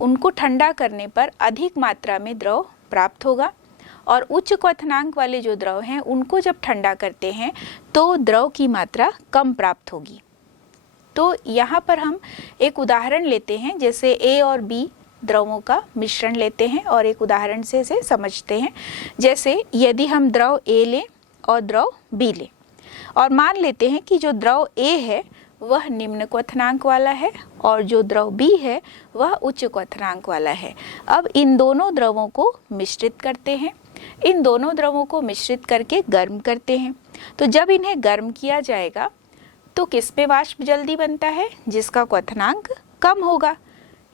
उनको ठंडा करने पर अधिक मात्रा में द्रव प्राप्त होगा, और उच्च क्वथनांक वाले जो द्रव हैं उनको जब ठंडा करते हैं तो द्रव की मात्रा कम प्राप्त होगी। तो यहाँ पर हम एक उदाहरण लेते हैं, जैसे A और B द्रवों का मिश्रण लेते हैं और एक उदाहरण से इसे समझते हैं। जैसे यदि हम द्रव A लें और द्रव B लें, और मान लेते हैं कि जो द्रव A है वह निम्न क्वथनांक वाला है और जो द्रव B है वह उच्च क्वथनांक वाला है। अब इन दोनों द्रवों को मिश्रित करते हैं, इन दोनों द्रवों को मिश्रित करके गर्म करते हैं। तो जब इन्हें गर्म किया जाएगा तो किस में वाष्प जल्दी बनता है? जिसका क्वथनांक कम होगा,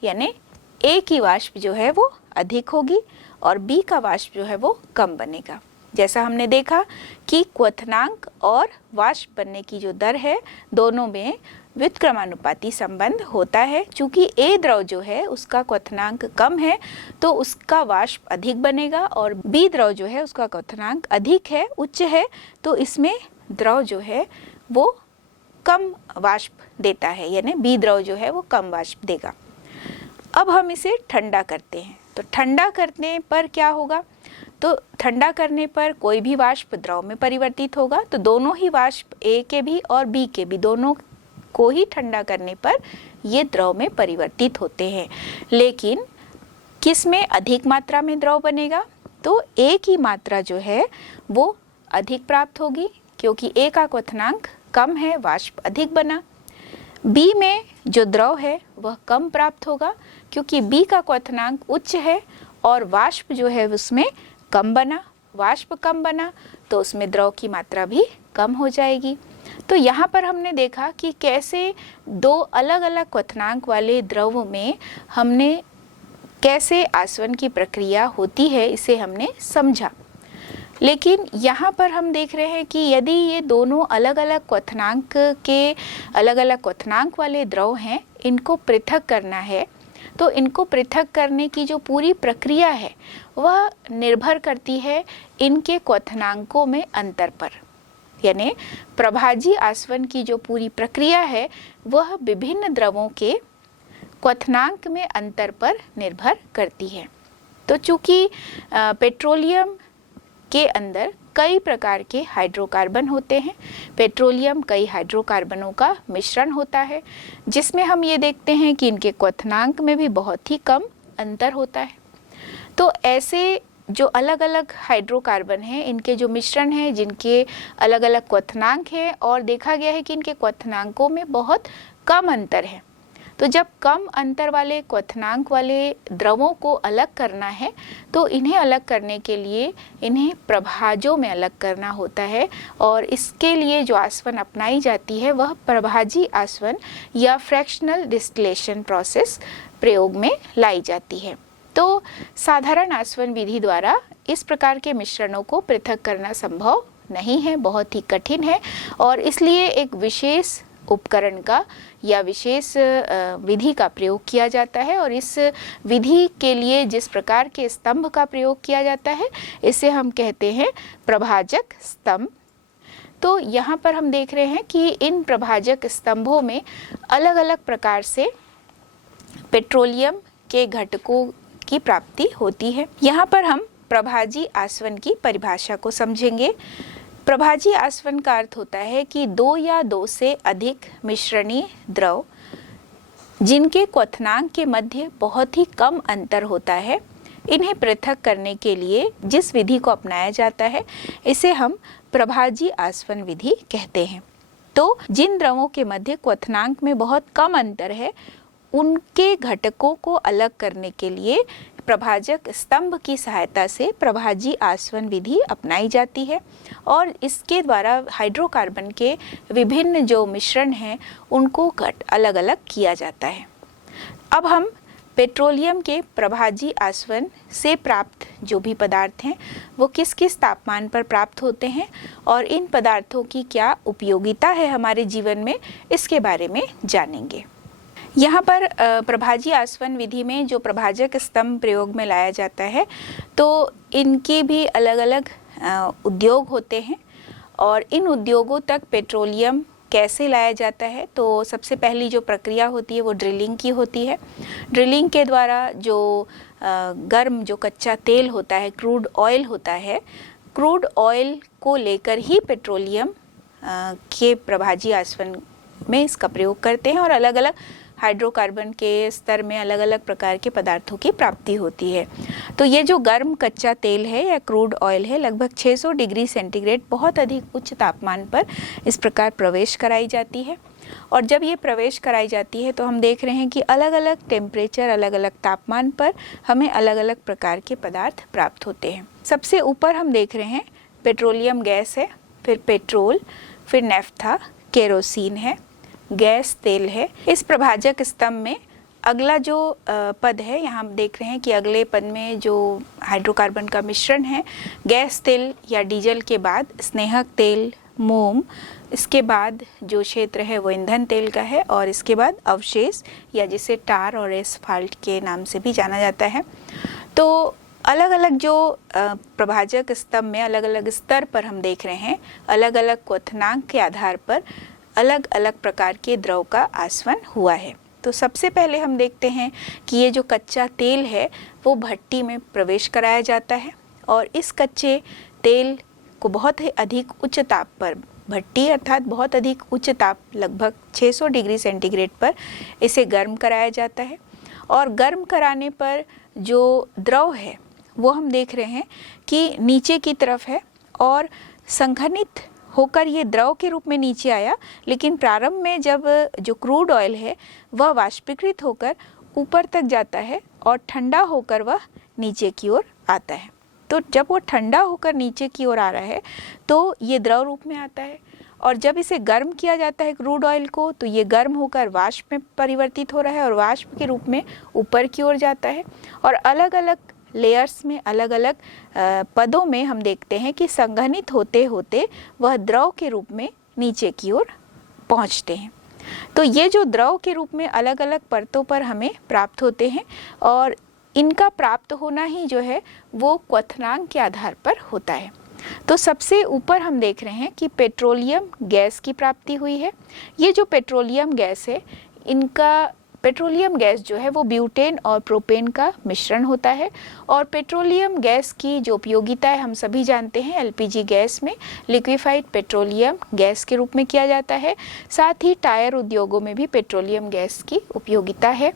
यानी A की वाष्प जो है वो अधिक होगी और B का वाष्प जो है वो कम बनेगा। जैसा हमने देखा कि क्वथनांक और वाष्प बनने की जो दर है दोनों में व्युत्क्रमानुपाती संबंध होता है। चूंकि A द्रव जो है उसका क्वथनांक कम है तो उसका वाष्प अधिक बनेगा, और B द्रव जो है उसका क्वथनांक अधिक है, उच्च है, तो इसमें द्रव जो है वो कम वाष्प देता है, यानी B द्रव जो है वो कम वाष्प देगा। अब हम इसे ठंडा करते हैं, तो ठंडा करने पर क्या होगा? तो ठंडा करने पर कोई भी वाष्प द्रव में परिवर्तित होगा, तो दोनों ही वाष्प A के भी और B के भी दोनों को ही ठंडा करने पर ये द्रव में परिवर्तित होते हैं। लेकिन किस में अधिक मात्रा में द्रव बनेगा? तो A की मात्रा जो है वो अधिक प्राप्त होगी, क्योंकि A का क्वथनांक कम है, वाष्प अधिक बना। B में जो द्रव है वह कम प्राप्त होगा, क्योंकि B का क्वथनांक उच्च है और वाष्प जो है उसमें कम बना। वाष्प कम बना तो उसमें द्रव की मात्रा भी कम हो जाएगी। तो यहाँ पर हमने देखा कि कैसे दो अलग अलग क्वथनांक वाले द्रवों में हमने कैसे आसवन की प्रक्रिया होती है, इसे हमने समझा। लेकिन यहाँ पर हम देख रहे हैं कि यदि ये दोनों अलग अलग क्वथनांक के अलग अलग क्वथनांक वाले द्रव हैं, इनको पृथक करना है, तो इनको पृथक करने की जो पूरी प्रक्रिया है वह निर्भर करती है इनके क्वथनांकों में अंतर पर। यानी प्रभाजी आसवन की जो पूरी प्रक्रिया है वह विभिन्न द्रवों के क्वथनांक में अंतर पर निर्भर करती है। तो चूंकि पेट्रोलियम के अंदर कई प्रकार के हाइड्रोकार्बन होते हैं, पेट्रोलियम कई हाइड्रोकार्बनों का मिश्रण होता है, जिसमें हम ये देखते हैं कि इनके क्वथनांक में भी बहुत ही कम अंतर होता है। तो ऐसे जो अलग अलग हाइड्रोकार्बन हैं, इनके जो मिश्रण हैं, जिनके अलग अलग क्वथनांक हैं, और देखा गया है कि इनके क्वथनांकों में बहुत कम अंतर है। तो जब कम अंतर वाले क्वथनांक वाले द्रवों को अलग करना है तो इन्हें अलग करने के लिए इन्हें प्रभाजों में अलग करना होता है, और इसके लिए जो आसवन अपनाई जाती है वह प्रभाजी आसवन या फ्रैक्शनल डिस्टिलेशन प्रोसेस प्रयोग में लाई जाती है। तो साधारण आसवन विधि द्वारा इस प्रकार के मिश्रणों को पृथक करना संभव नहीं है, बहुत ही कठिन है, और इसलिए एक विशेष उपकरण का या विशेष विधि का प्रयोग किया जाता है। और इस विधि के लिए जिस प्रकार के स्तंभ का प्रयोग किया जाता है इसे हम कहते हैं प्रभाजक स्तंभ। तो यहाँ पर हम देख रहे हैं कि इन प्रभाजक स्तंभों में अलग अलग प्रकार से पेट्रोलियम के घटकों की प्राप्ति होती है। यहाँ पर हम प्रभाजी आसवन की परिभाषा को समझेंगे। प्रभाजी आसवन का अर्थ होता है कि 2 या 2 से अधिक मिश्रणीय द्रव जिनके क्वथनांक के मध्य बहुत ही कम अंतर होता है, इन्हें पृथक करने के लिए जिस विधि को अपनाया जाता है इसे हम प्रभाजी आसवन विधि कहते हैं। तो जिन द्रवों के मध्य क्वथनांक में बहुत कम अंतर है, उनके घटकों को अलग करने के लिए प्रभाजक स्तंभ की सहायता से प्रभाजी आसवन विधि अपनाई जाती है और इसके द्वारा हाइड्रोकार्बन के विभिन्न जो मिश्रण हैं उनको अलग अलग किया जाता है। अब हम पेट्रोलियम के प्रभाजी आसवन से प्राप्त जो भी पदार्थ हैं वो किस किस तापमान पर प्राप्त होते हैं और इन पदार्थों की क्या उपयोगिता है हमारे जीवन में, इसके बारे में जानेंगे। यहाँ पर प्रभाजी आसवन विधि में जो प्रभाजक स्तंभ प्रयोग में लाया जाता है तो इनके भी अलग अलग उद्योग होते हैं और इन उद्योगों तक पेट्रोलियम कैसे लाया जाता है, तो सबसे पहली जो प्रक्रिया होती है वो ड्रिलिंग की होती है। ड्रिलिंग के द्वारा जो गर्म जो कच्चा तेल होता है, क्रूड ऑयल होता है, क्रूड ऑयल को लेकर ही पेट्रोलियम के प्रभाजी आसवन में इसका प्रयोग करते हैं और अलग अलग हाइड्रोकार्बन के स्तर में अलग अलग प्रकार के पदार्थों की प्राप्ति होती है। तो ये जो गर्म कच्चा तेल है या क्रूड ऑयल है, लगभग 600 डिग्री सेंटीग्रेड बहुत अधिक उच्च तापमान पर इस प्रकार प्रवेश कराई जाती है। और जब ये प्रवेश कराई जाती है तो हम देख रहे हैं कि अलग अलग टेम्परेचर, अलग अलग तापमान पर हमें अलग अलग प्रकार के पदार्थ प्राप्त होते हैं। सबसे ऊपर हम देख रहे हैं पेट्रोलियम गैस है, फिर पेट्रोल, फिर नेफ्था, केरोसिन है, गैस तेल है। इस प्रभाजक स्तंभ में अगला जो पद है, यहाँ हम देख रहे हैं कि अगले पद में जो हाइड्रोकार्बन का मिश्रण है, गैस तेल या डीजल के बाद स्नेहक तेल, मोम, इसके बाद जो क्षेत्र है वो ईंधन तेल का है और इसके बाद अवशेष या जिसे टार और एस्फाल्ट के नाम से भी जाना जाता है। तो अलग अलग जो प्रभाजक स्तंभ में अलग अलग स्तर पर हम देख रहे हैं, अलग अलग क्वथनांक के आधार पर अलग अलग प्रकार के द्रव का आसवन हुआ है। तो सबसे पहले हम देखते हैं कि ये जो कच्चा तेल है वो भट्टी में प्रवेश कराया जाता है और इस कच्चे तेल को बहुत ही अधिक उच्च ताप पर, भट्टी अर्थात बहुत अधिक उच्च ताप लगभग 600 डिग्री सेंटीग्रेड पर इसे गर्म कराया जाता है और गर्म कराने पर जो द्रव है वो हम देख रहे हैं कि नीचे की तरफ है और संघनित होकर ये द्रव के रूप में नीचे आया, लेकिन प्रारंभ में जब जो क्रूड ऑयल है वह वाष्पीकृत होकर ऊपर तक जाता है और ठंडा होकर वह नीचे की ओर आता है। तो जब वो ठंडा होकर नीचे की ओर आ रहा है तो ये द्रव रूप में आता है और जब इसे गर्म किया जाता है क्रूड ऑयल को तो ये गर्म होकर वाष्प में परिवर्तित हो रहा है और वाष्प के रूप में ऊपर की ओर जाता है और अलग अलग लेयर्स में, अलग अलग पदों में हम देखते हैं कि संघनित होते होते वह द्रव के रूप में नीचे की ओर पहुंचते हैं। तो ये जो द्रव के रूप में अलग अलग परतों पर हमें प्राप्त होते हैं और इनका प्राप्त होना ही जो है वो क्वथनांक के आधार पर होता है। तो सबसे ऊपर हम देख रहे हैं कि पेट्रोलियम गैस की प्राप्ति हुई है। ये जो पेट्रोलियम गैस है, इनका पेट्रोलियम गैस जो है वो ब्यूटेन और प्रोपेन का मिश्रण होता है और पेट्रोलियम गैस की जो उपयोगिता है हम सभी जानते हैं, एलपीजी गैस में लिक्विफाइड पेट्रोलियम गैस के रूप में किया जाता है। साथ ही टायर उद्योगों में भी पेट्रोलियम गैस की उपयोगिता है।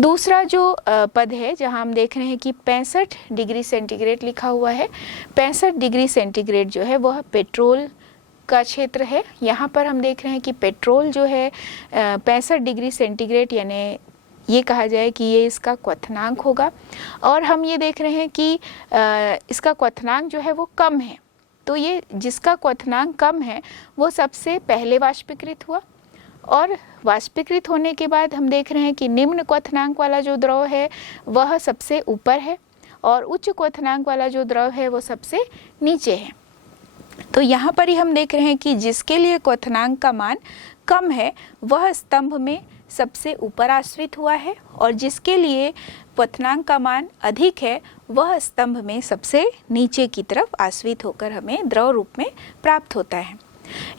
दूसरा जो पद है जहां हम देख रहे हैं कि 65 डिग्री सेंटीग्रेड लिखा हुआ है, 65 डिग्री सेंटीग्रेड जो है वह पेट्रोल का क्षेत्र है। यहाँ पर हम देख रहे हैं कि पेट्रोल जो है 65 डिग्री सेंटीग्रेड, यानी ये कहा जाए कि ये इसका क्वथनांक होगा और हम ये देख रहे हैं कि इसका क्वथनांक जो है वो कम है। तो ये जिसका क्वथनांक कम है वो सबसे पहले वाष्पीकृत हुआ और वाष्पीकृत होने के बाद हम देख रहे हैं कि निम्न क्वथनांक वाला जो द्रव है वह सबसे ऊपर है और उच्च क्वथनांक वाला जो द्रव है वो सबसे नीचे है। तो यहाँ पर ही हम देख रहे हैं कि जिसके लिए क्वथनांक का मान कम है वह स्तंभ में सबसे ऊपर आश्रित हुआ है और जिसके लिए क्वथनांक का मान अधिक है वह स्तंभ में सबसे नीचे की तरफ आश्रित होकर हमें द्रव रूप में प्राप्त होता है।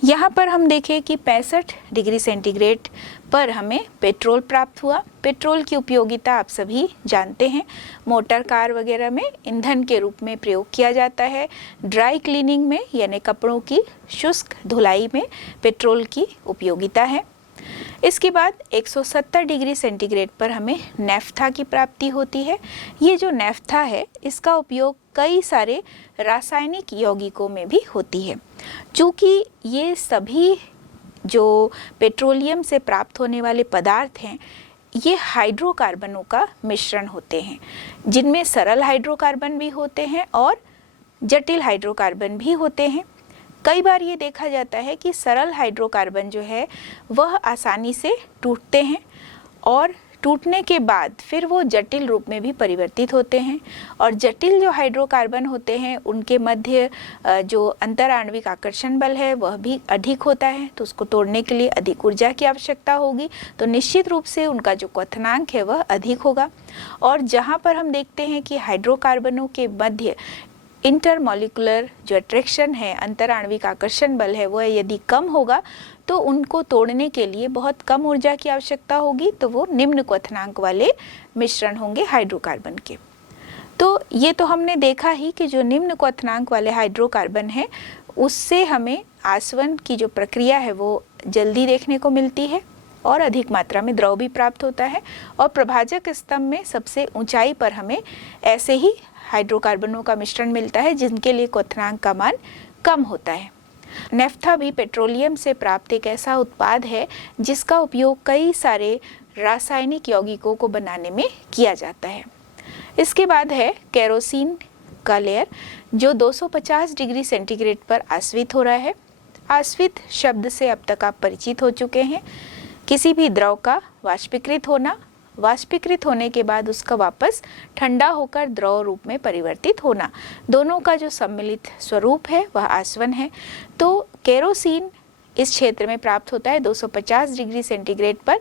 यहाँ पर हम देखें कि 65 डिग्री सेंटीग्रेड पर हमें पेट्रोल प्राप्त हुआ। पेट्रोल की उपयोगिता आप सभी जानते हैं, मोटर कार वगैरह में ईंधन के रूप में प्रयोग किया जाता है। ड्राई क्लीनिंग में यानी कपड़ों की शुष्क धुलाई में पेट्रोल की उपयोगिता है। इसके बाद 170 डिग्री सेंटीग्रेड पर हमें नैफ्था की प्राप्ति होती है। ये जो नैफ्था है इसका उपयोग कई सारे रासायनिक यौगिकों में भी होती है। चूँकि ये सभी जो पेट्रोलियम से प्राप्त होने वाले पदार्थ हैं ये हाइड्रोकार्बनों का मिश्रण होते हैं, जिनमें सरल हाइड्रोकार्बन भी होते हैं और जटिल हाइड्रोकार्बन भी होते हैं। कई बार ये देखा जाता है कि सरल हाइड्रोकार्बन जो है वह आसानी से टूटते हैं और टूटने के बाद फिर वो जटिल रूप में भी परिवर्तित होते हैं, और जटिल जो हाइड्रोकार्बन होते हैं उनके मध्य जो अंतराण्विक आकर्षण बल है वह भी अधिक होता है, तो उसको तोड़ने के लिए अधिक ऊर्जा की आवश्यकता होगी, तो निश्चित रूप से उनका जो क्वथनांक है वह अधिक होगा। और जहाँ पर हम देखते हैं कि हाइड्रोकार्बनों के मध्य इंटरमॉलिक्यूलर जो अट्रैक्शन है, अंतराण्विक आकर्षण बल है, वह यदि कम होगा तो उनको तोड़ने के लिए बहुत कम ऊर्जा की आवश्यकता होगी, तो वो निम्न क्वथनांक वाले मिश्रण होंगे हाइड्रोकार्बन के। तो ये तो हमने देखा ही कि जो निम्न क्वथनांक वाले हाइड्रोकार्बन है उससे हमें आसवन की जो प्रक्रिया है वो जल्दी देखने को मिलती है और अधिक मात्रा में द्रव भी प्राप्त होता है, और प्रभाजक स्तंभ में सबसे ऊंचाई पर हमें ऐसे ही हाइड्रोकार्बनों का मिश्रण मिलता है जिनके लिए क्वथनांक का मान कम होता है। नैफ्था भी पेट्रोलियम से प्राप्त एक ऐसा उत्पाद है जिसका उपयोग कई सारे रासायनिक यौगिकों को बनाने में किया जाता है। इसके बाद है केरोसिन का लेयर जो 250 डिग्री सेंटीग्रेड पर आश्वित हो रहा है। आश्वित शब्द से अब तक आप परिचित हो चुके हैं, किसी भी द्रव का वाष्पीकृत होना, वाष्पीकृत होने के बाद उसका वापस ठंडा होकर द्रव रूप में परिवर्तित होना, दोनों का जो सम्मिलित स्वरूप है वह आसवन है। तो केरोसिन इस क्षेत्र में प्राप्त होता है 250 डिग्री सेंटीग्रेड पर।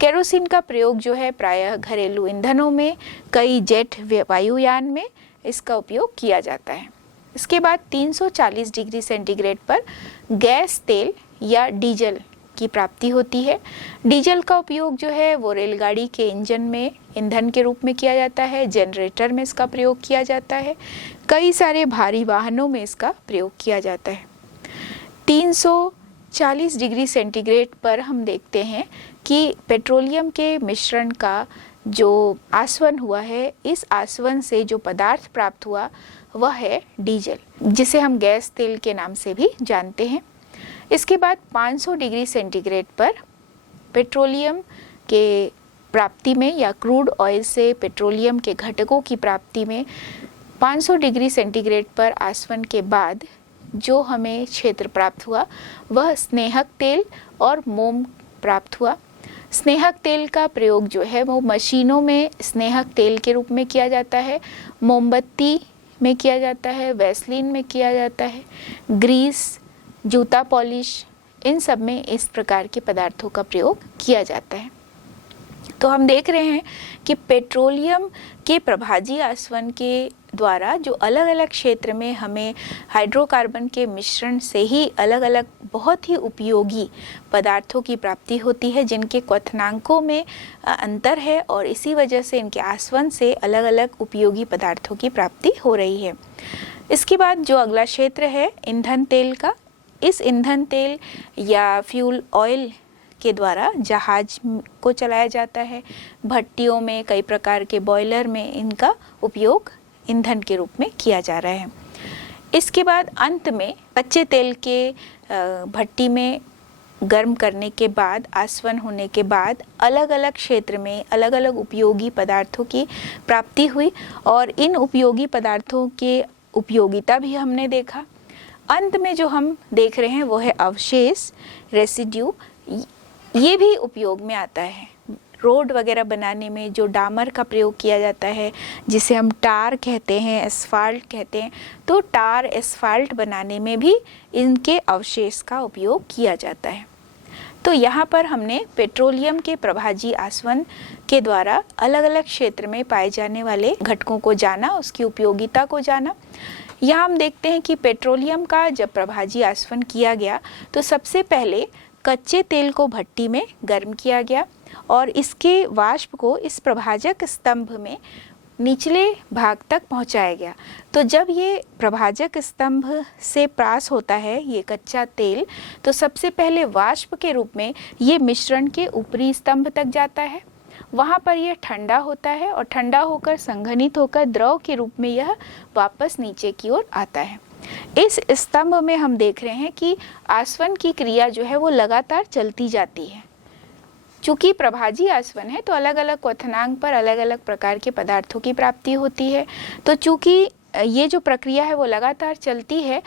केरोसिन का प्रयोग जो है प्रायः घरेलू ईंधनों में, कई जेट वायुयान में इसका उपयोग किया जाता है। इसके बाद 340 डिग्री सेंटीग्रेड पर गैस तेल या डीजल की प्राप्ति होती है। डीजल का उपयोग जो है वो रेलगाड़ी के इंजन में ईंधन के रूप में किया जाता है, जनरेटर में इसका प्रयोग किया जाता है, कई सारे भारी वाहनों में इसका प्रयोग किया जाता है। 340 डिग्री सेंटीग्रेड पर हम देखते हैं कि पेट्रोलियम के मिश्रण का जो आसवन हुआ है, इस आसवन से जो पदार्थ प्राप्त हुआ वह है डीजल, जिसे हम गैस तेल के नाम से भी जानते हैं। इसके बाद 500 डिग्री सेंटीग्रेड पर पेट्रोलियम के प्राप्ति में या क्रूड ऑयल से पेट्रोलियम के घटकों की प्राप्ति में 500 डिग्री सेंटीग्रेड पर आसवन के बाद जो हमें क्षेत्र प्राप्त हुआ वह स्नेहक तेल और मोम प्राप्त हुआ। स्नेहक तेल का प्रयोग जो है वो मशीनों में स्नेहक तेल के रूप में किया जाता है, मोमबत्ती में किया जाता है, वैसलीन में किया जाता है, ग्रीस, जूता पॉलिश, इन सब में इस प्रकार के पदार्थों का प्रयोग किया जाता है। तो हम देख रहे हैं कि पेट्रोलियम के प्रभाजी आसवन के द्वारा जो अलग अलग क्षेत्र में हमें हाइड्रोकार्बन के मिश्रण से ही अलग अलग बहुत ही उपयोगी पदार्थों की प्राप्ति होती है, जिनके क्वथनांकों में अंतर है और इसी वजह से इनके आसवन से अलग अलग उपयोगी पदार्थों की प्राप्ति हो रही है। इसके बाद जो अगला क्षेत्र है ईंधन तेल का, इस ईंधन तेल या फ्यूल ऑयल के द्वारा जहाज को चलाया जाता है, भट्टियों में, कई प्रकार के बॉयलर में इनका उपयोग ईंधन के रूप में किया जा रहा है। इसके बाद अंत में कच्चे तेल के भट्टी में गर्म करने के बाद, आसवन होने के बाद अलग अलग क्षेत्र में अलग अलग उपयोगी पदार्थों की प्राप्ति हुई और इन उपयोगी पदार्थों के उपयोगिता भी हमने देखा। अंत में जो हम देख रहे हैं वो है अवशेष, रेसिड्यू। ये भी उपयोग में आता है। रोड वगैरह बनाने में जो डामर का प्रयोग किया जाता है, जिसे हम टार कहते हैं, एस्फाल्ट कहते हैं, तो टार एस्फाल्ट बनाने में भी इनके अवशेष का उपयोग किया जाता है। तो यहाँ पर हमने पेट्रोलियम के प्रभाजी आसवन के द्वारा अलग अलग क्षेत्र में पाए जाने वाले घटकों को जाना, उसकी उपयोगिता को जाना। यहाँ हम देखते हैं कि पेट्रोलियम का जब प्रभाजी आसवन किया गया तो सबसे पहले कच्चे तेल को भट्टी में गर्म किया गया और इसके वाष्प को इस प्रभाजक स्तंभ में निचले भाग तक पहुंचाया गया। तो जब ये प्रभाजक स्तंभ से पास होता है ये कच्चा तेल, तो सबसे पहले वाष्प के रूप में ये मिश्रण के ऊपरी स्तंभ तक जाता है। वहाँ पर यह ठंडा होता है और ठंडा होकर संघनित होकर द्रव के रूप में यह वापस नीचे की ओर आता है। इस स्तंभ में हम देख रहे हैं कि आसवन की क्रिया जो है वो लगातार चलती जाती है। चूंकि प्रभाजी आसवन है तो अलग अलग क्वथनांक पर अलग अलग प्रकार के पदार्थों की प्राप्ति होती है। तो चूंकि ये जो प्रक्रिया है वो लगातार चलती है,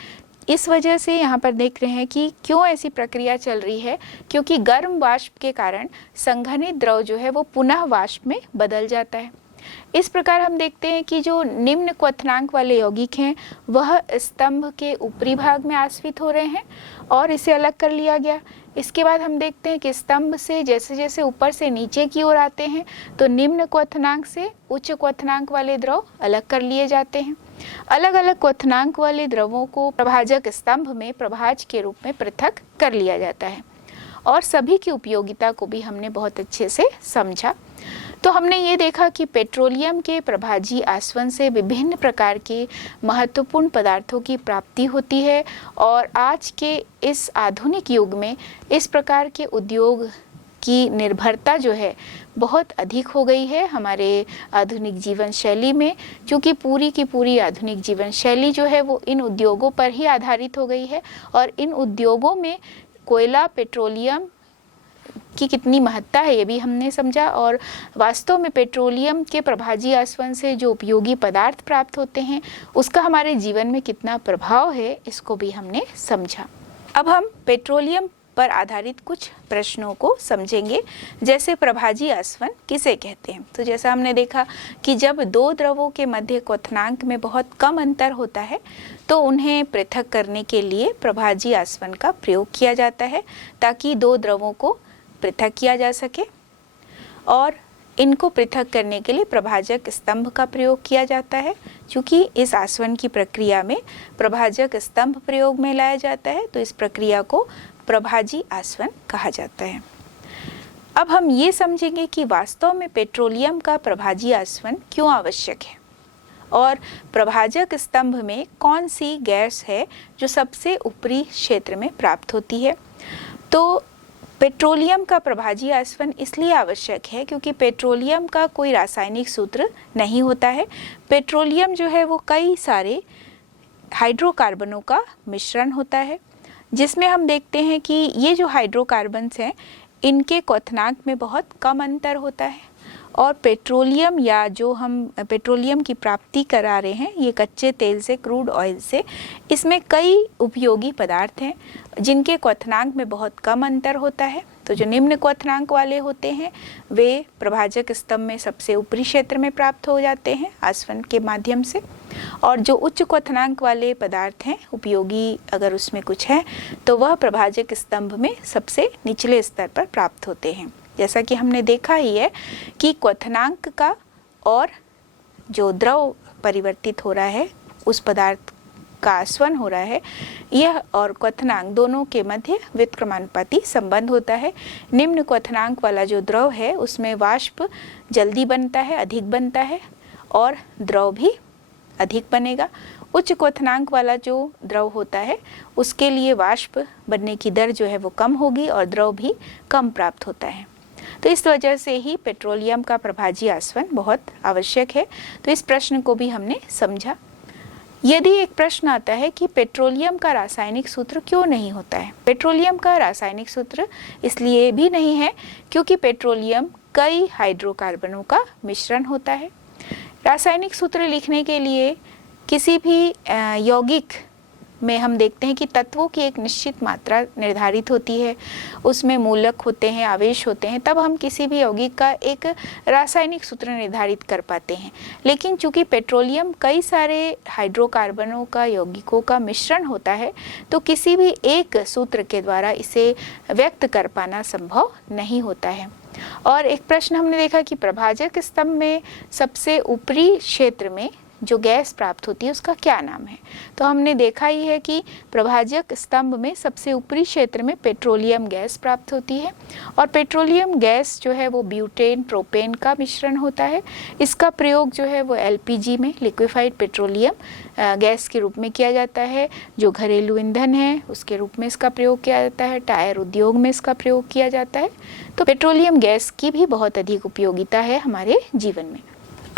इस वजह से यहाँ पर देख रहे हैं कि क्यों ऐसी प्रक्रिया चल रही है, क्योंकि गर्म वाष्प के कारण संघनित द्रव जो है वो पुनः वाष्प में बदल जाता है। इस प्रकार हम देखते हैं कि जो निम्न क्वथनांक वाले यौगिक हैं वह स्तंभ के ऊपरी भाग में आश्रित हो रहे हैं और इसे अलग कर लिया गया। इसके बाद हम देखते हैं कि स्तंभ से जैसे जैसे ऊपर से नीचे की ओर आते हैं तो निम्न क्वथनांक से उच्च क्वथनांक वाले द्रव अलग कर लिए जाते हैं। अलग अलग क्वथनांक वाले द्रवों को प्रभाजक स्तंभ में प्रभाज के रूप में पृथक कर लिया जाता है और सभी की उपयोगिता को भी हमने बहुत अच्छे से समझा। तो हमने ये देखा कि पेट्रोलियम के प्रभाजी आसवन से विभिन्न प्रकार के महत्वपूर्ण पदार्थों की प्राप्ति होती है और आज के इस आधुनिक युग में इस प्रकार के उद्योग की निर्भरता जो है बहुत अधिक हो गई है हमारे आधुनिक जीवन शैली में, क्योंकि पूरी की पूरी आधुनिक जीवन शैली जो है वो इन उद्योगों पर ही आधारित हो गई है और इन उद्योगों में कोयला, पेट्रोलियम की कितनी महत्ता है ये भी हमने समझा और वास्तव में पेट्रोलियम के प्रभाजी आसवन से जो उपयोगी पदार्थ प्राप्त होते हैं उसका हमारे जीवन में कितना प्रभाव है इसको भी हमने समझा। अब हम पेट्रोलियम पर आधारित कुछ प्रश्नों को समझेंगे, जैसे प्रभाजी आसवन किसे कहते हैं। तो जैसा हमने देखा कि जब दो द्रवों के मध्य क्वथनांक में बहुत कम अंतर होता है तो उन्हें पृथक करने के लिए प्रभाजी आसवन का प्रयोग किया जाता है ताकि दो द्रवों को पृथक किया जा सके और इनको पृथक करने के लिए प्रभाजक स्तंभ का प्रयोग किया जाता है। क्योंकि इस आसवन की प्रक्रिया में प्रभाजक स्तंभ प्रयोग में लाया जाता है तो इस प्रक्रिया को प्रभाजी आसवन कहा जाता है। अब हम ये समझेंगे कि वास्तव में पेट्रोलियम का प्रभाजी आसवन क्यों आवश्यक है और प्रभाजक स्तंभ में कौन सी गैस है जो सबसे ऊपरी क्षेत्र में प्राप्त होती है। तो पेट्रोलियम का प्रभाजी आसवन इसलिए आवश्यक है क्योंकि पेट्रोलियम का कोई रासायनिक सूत्र नहीं होता है। पेट्रोलियम जो है वो कई सारे हाइड्रोकार्बनों का मिश्रण होता है, जिसमें हम देखते हैं कि ये जो हाइड्रोकार्बन्स हैं इनके क्वथनांक में बहुत कम अंतर होता है और पेट्रोलियम या जो हम पेट्रोलियम की प्राप्ति करा रहे हैं ये कच्चे तेल से, क्रूड ऑयल से, इसमें कई उपयोगी पदार्थ हैं जिनके क्वथनांक में बहुत कम अंतर होता है। तो जो निम्न क्वथनांक वाले होते हैं वे प्रभाजक स्तंभ में सबसे ऊपरी क्षेत्र में प्राप्त हो जाते हैं आसवन के माध्यम से और जो उच्च क्वथनांक वाले पदार्थ हैं उपयोगी अगर उसमें कुछ है तो वह प्रभाजक स्तंभ में सबसे निचले स्तर पर प्राप्त होते हैं। जैसा कि हमने देखा ही है कि क्वथनांक का और जो द्रव परिवर्तित हो रहा है उस पदार्थ का आसवन हो रहा है यह और क्वथनांक दोनों के मध्य व्युत्क्रमानुपाती संबंध होता है। निम्न क्वथनांक वाला जो द्रव है उसमें वाष्प जल्दी बनता है, अधिक बनता है और द्रव भी अधिक बनेगा। उच्च क्वथनांक वाला जो द्रव होता है उसके लिए वाष्प बनने की दर जो है वो कम होगी और द्रव भी कम प्राप्त होता है। तो इस वजह से ही पेट्रोलियम का प्रभाजी आसवन बहुत आवश्यक है। तो इस प्रश्न को भी हमने समझा। यदि एक प्रश्न आता है कि पेट्रोलियम का रासायनिक सूत्र क्यों नहीं होता है, पेट्रोलियम का रासायनिक सूत्र इसलिए भी नहीं है क्योंकि पेट्रोलियम कई हाइड्रोकार्बनों का मिश्रण होता है। रासायनिक सूत्र लिखने के लिए किसी भी यौगिक में हम देखते हैं कि तत्वों की एक निश्चित मात्रा निर्धारित होती है, उसमें मूलक होते हैं, आवेश होते हैं, तब हम किसी भी यौगिक का एक रासायनिक सूत्र निर्धारित कर पाते हैं। लेकिन चूंकि पेट्रोलियम कई सारे हाइड्रोकार्बनों का यौगिकों का मिश्रण होता है तो किसी भी एक सूत्र के द्वारा इसे व्यक्त कर पाना संभव नहीं होता है। और एक प्रश्न हमने देखा कि प्रभाजक स्तंभ में सबसे ऊपरी क्षेत्र में जो गैस प्राप्त होती है उसका क्या नाम है। तो हमने देखा ही है कि प्रभाजक स्तंभ में सबसे ऊपरी क्षेत्र में पेट्रोलियम गैस प्राप्त होती है और पेट्रोलियम गैस जो है वो ब्यूटेन प्रोपेन का मिश्रण होता है। इसका प्रयोग जो है वो एलपीजी में लिक्विफाइड पेट्रोलियम गैस के रूप में किया जाता है, जो घरेलू ईंधन है उसके रूप में इसका प्रयोग किया जाता है, टायर उद्योग में इसका प्रयोग किया जाता है। तो पेट्रोलियम गैस की भी बहुत अधिक उपयोगिता है हमारे जीवन में।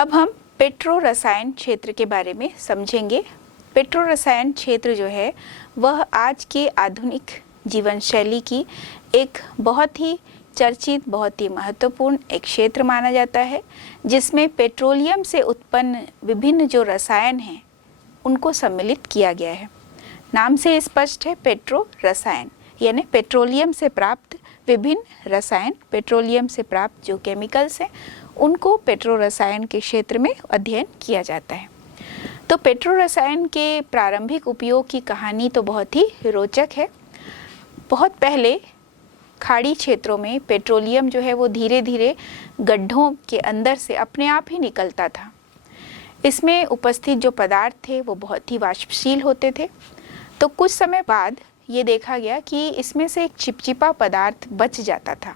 अब हम पेट्रो रसायन क्षेत्र के बारे में समझेंगे। पेट्रो रसायन क्षेत्र जो है वह आज के आधुनिक जीवन शैली की एक बहुत ही चर्चित, बहुत ही महत्वपूर्ण एक क्षेत्र माना जाता है, जिसमें पेट्रोलियम से उत्पन्न विभिन्न जो रसायन हैं उनको सम्मिलित किया गया है। नाम से स्पष्ट है, पेट्रो रसायन यानी पेट्रोलियम से प्राप्त विभिन्न रसायन, पेट्रोलियम से प्राप्त जो केमिकल्स हैं उनको पेट्रो रसायन के क्षेत्र में अध्ययन किया जाता है। तो पेट्रो रसायन के प्रारंभिक उपयोग की कहानी तो बहुत ही रोचक है। बहुत पहले खाड़ी क्षेत्रों में पेट्रोलियम जो है वो धीरे धीरे गड्ढों के अंदर से अपने आप ही निकलता था। इसमें उपस्थित जो पदार्थ थे वो बहुत ही वाष्पशील होते थे। तो कुछ समय बाद ये देखा गया कि इसमें से एक चिपचिपा पदार्थ बच जाता था।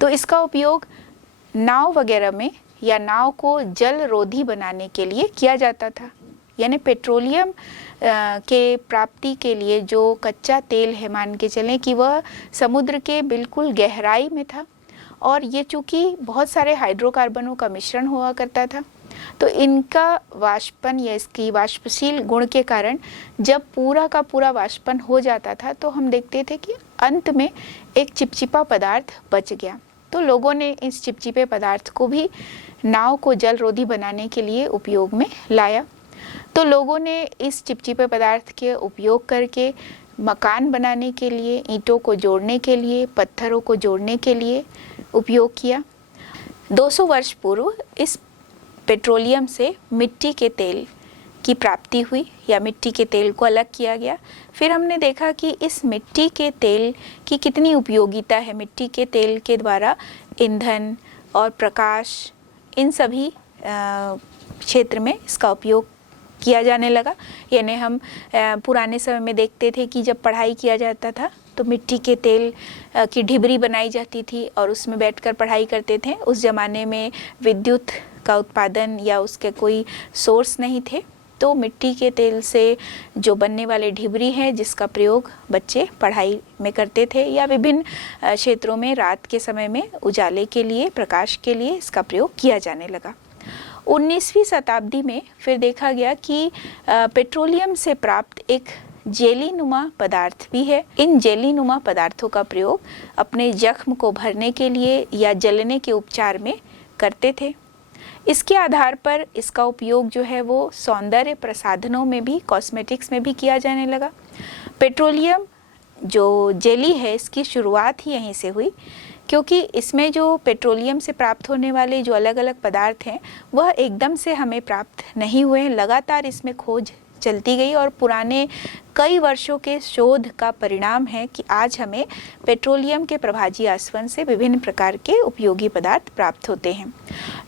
तो इसका उपयोग नाव वगैरह में या नाव को जल रोधी बनाने के लिए किया जाता था। यानी पेट्रोलियम के प्राप्ति के लिए जो कच्चा तेल है, मान के चलें कि वह समुद्र के बिल्कुल गहराई में था और ये चूँकि बहुत सारे हाइड्रोकार्बनों का मिश्रण हुआ करता था, तो इनका वाष्पन या इसकी वाष्पशील गुण के कारण जब पूरा का पूरा वाष्पन हो जाता था तो हम देखते थे कि अंत में एक चिपचिपा पदार्थ बच गया। तो लोगों ने इस चिपचिपे पदार्थ को भी नाव को जल रोधी बनाने के लिए उपयोग में लाया। तो लोगों ने इस चिपचिपे पदार्थ के उपयोग करके मकान बनाने के लिए, ईंटों को जोड़ने के लिए, पत्थरों को जोड़ने के लिए उपयोग किया। 200 वर्ष पूर्व इस पेट्रोलियम से मिट्टी के तेल की प्राप्ति हुई या मिट्टी के तेल को अलग किया गया। फिर हमने देखा कि इस मिट्टी के तेल की कितनी उपयोगिता है। मिट्टी के तेल के द्वारा ईंधन और प्रकाश, इन सभी क्षेत्र में इसका उपयोग किया जाने लगा। यानी हम पुराने समय में देखते थे कि जब पढ़ाई किया जाता था तो मिट्टी के तेल की ढिबरी बनाई जाती थी और उसमें बैठकर पढ़ाई करते थे। उस ज़माने में विद्युत का उत्पादन या उसके कोई सोर्स नहीं थे, तो मिट्टी के तेल से जो बनने वाले ढिबरी हैं जिसका प्रयोग बच्चे पढ़ाई में करते थे या विभिन्न क्षेत्रों में रात के समय में उजाले के लिए, प्रकाश के लिए इसका प्रयोग किया जाने लगा। 19वीं शताब्दी में फिर देखा गया कि पेट्रोलियम से प्राप्त एक जेली नुमा पदार्थ भी है। इन जेली नुमा पदार्थों का प्रयोग अपने जख्म को भरने के लिए या जलने के उपचार में करते थे। इसके आधार पर इसका उपयोग जो है वो सौंदर्य प्रसाधनों में भी, कॉस्मेटिक्स में भी किया जाने लगा। पेट्रोलियम जो जेली है इसकी शुरुआत ही यहीं से हुई, क्योंकि इसमें जो पेट्रोलियम से प्राप्त होने वाले जो अलग अलग पदार्थ हैं वह एकदम से हमें प्राप्त नहीं हुए। लगातार इसमें खोज चलती गई और पुराने कई वर्षों के शोध का परिणाम है कि आज हमें पेट्रोलियम के प्रभाजी आसवन से विभिन्न प्रकार के उपयोगी पदार्थ प्राप्त होते हैं।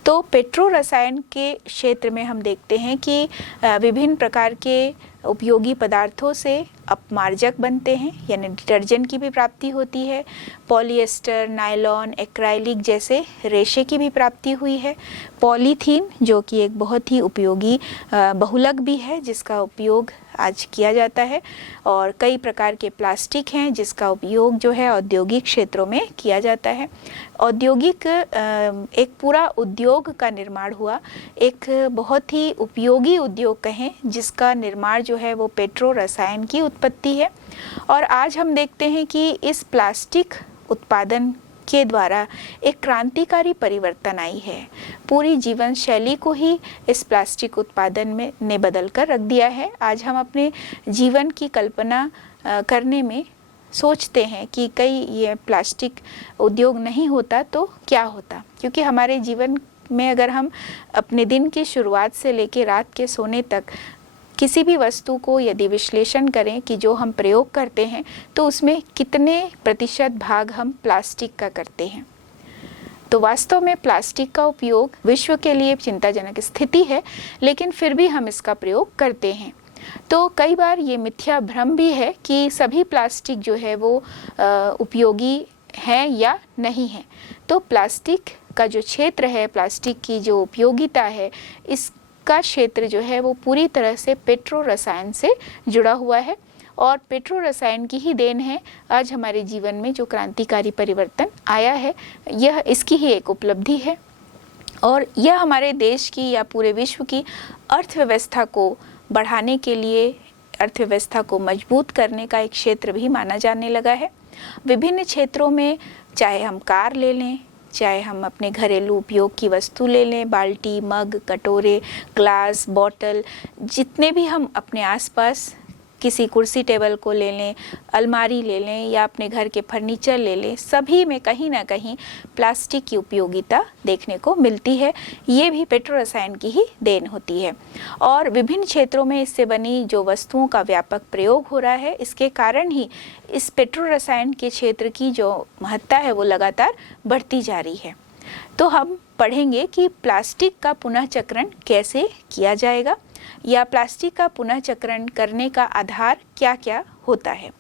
तो पेट्रो रसायन के क्षेत्र में हम देखते हैं कि विभिन्न प्रकार के उपयोगी पदार्थों से अपमार्जक बनते हैं, यानी डिटर्जेंट की भी प्राप्ति होती है। पॉलिएस्टर, नायलॉन, एक्राइलिक जैसे रेशे की भी प्राप्ति हुई है। पॉलीथीन जो कि एक बहुत ही उपयोगी बहुलक भी है जिसका उपयोग आज किया जाता है, और कई प्रकार के प्लास्टिक हैं जिसका उपयोग जो है औद्योगिक क्षेत्रों में किया जाता है। औद्योगिक एक पूरा उद्योग का निर्माण हुआ, एक बहुत ही उपयोगी उद्योग कहें जिसका निर्माण जो है वो पेट्रो रसायन की उत्पत्ति है। और आज हम देखते हैं कि इस प्लास्टिक उत्पादन के द्वारा एक क्रांतिकारी परिवर्तन आई है। पूरी जीवन शैली को ही इस प्लास्टिक उत्पादन में ने बदल कर रख दिया है। आज हम अपने जीवन की कल्पना करने में सोचते हैं कि कहीं ये प्लास्टिक उद्योग नहीं होता तो क्या होता, क्योंकि हमारे जीवन में अगर हम अपने दिन की शुरुआत से लेकर रात के सोने तक किसी भी वस्तु को यदि विश्लेषण करें कि जो हम प्रयोग करते हैं तो उसमें कितने प्रतिशत भाग हम प्लास्टिक का करते हैं। तो तो वास्तव में प्लास्टिक का उपयोग विश्व के लिए चिंताजनक स्थिति है, लेकिन फिर भी हम इसका प्रयोग करते हैं। तो कई बार ये मिथ्या भ्रम भी है कि सभी प्लास्टिक जो है वो उपयोगी है या नहीं है। तो प्लास्टिक का जो क्षेत्र है, प्लास्टिक की जो उपयोगिता है, इसका क्षेत्र जो है वो पूरी तरह से पेट्रो रसायन से जुड़ा हुआ है और पेट्रो रसायन की ही देन है आज हमारे जीवन में जो क्रांतिकारी परिवर्तन आया है, यह इसकी ही एक उपलब्धि है और यह हमारे देश की या पूरे विश्व की अर्थव्यवस्था को बढ़ाने के लिए, अर्थव्यवस्था को मजबूत करने का एक क्षेत्र भी माना जाने लगा है। विभिन्न क्षेत्रों में, चाहे हम कार ले लें, चाहे हम अपने घरेलू उपयोग की वस्तु ले लें, बाल्टी, मग, कटोरे, ग्लास, बॉटल, जितने भी हम अपने आसपास किसी कुर्सी टेबल को ले लें, अलमारी ले लें या अपने घर के फर्नीचर ले लें, सभी में कहीं ना कहीं प्लास्टिक की उपयोगिता देखने को मिलती है। ये भी पेट्रो रसायन की ही देन होती है और विभिन्न क्षेत्रों में इससे बनी जो वस्तुओं का व्यापक प्रयोग हो रहा है, इसके कारण ही इस पेट्रो रसायन के क्षेत्र की जो महत्ता है वो लगातार बढ़ती जा रही है। तो हम पढ़ेंगे कि प्लास्टिक का पुनः चक्रण कैसे किया जाएगा या प्लास्टिक का पुनः चक्रण करने का आधार क्या क्या होता है।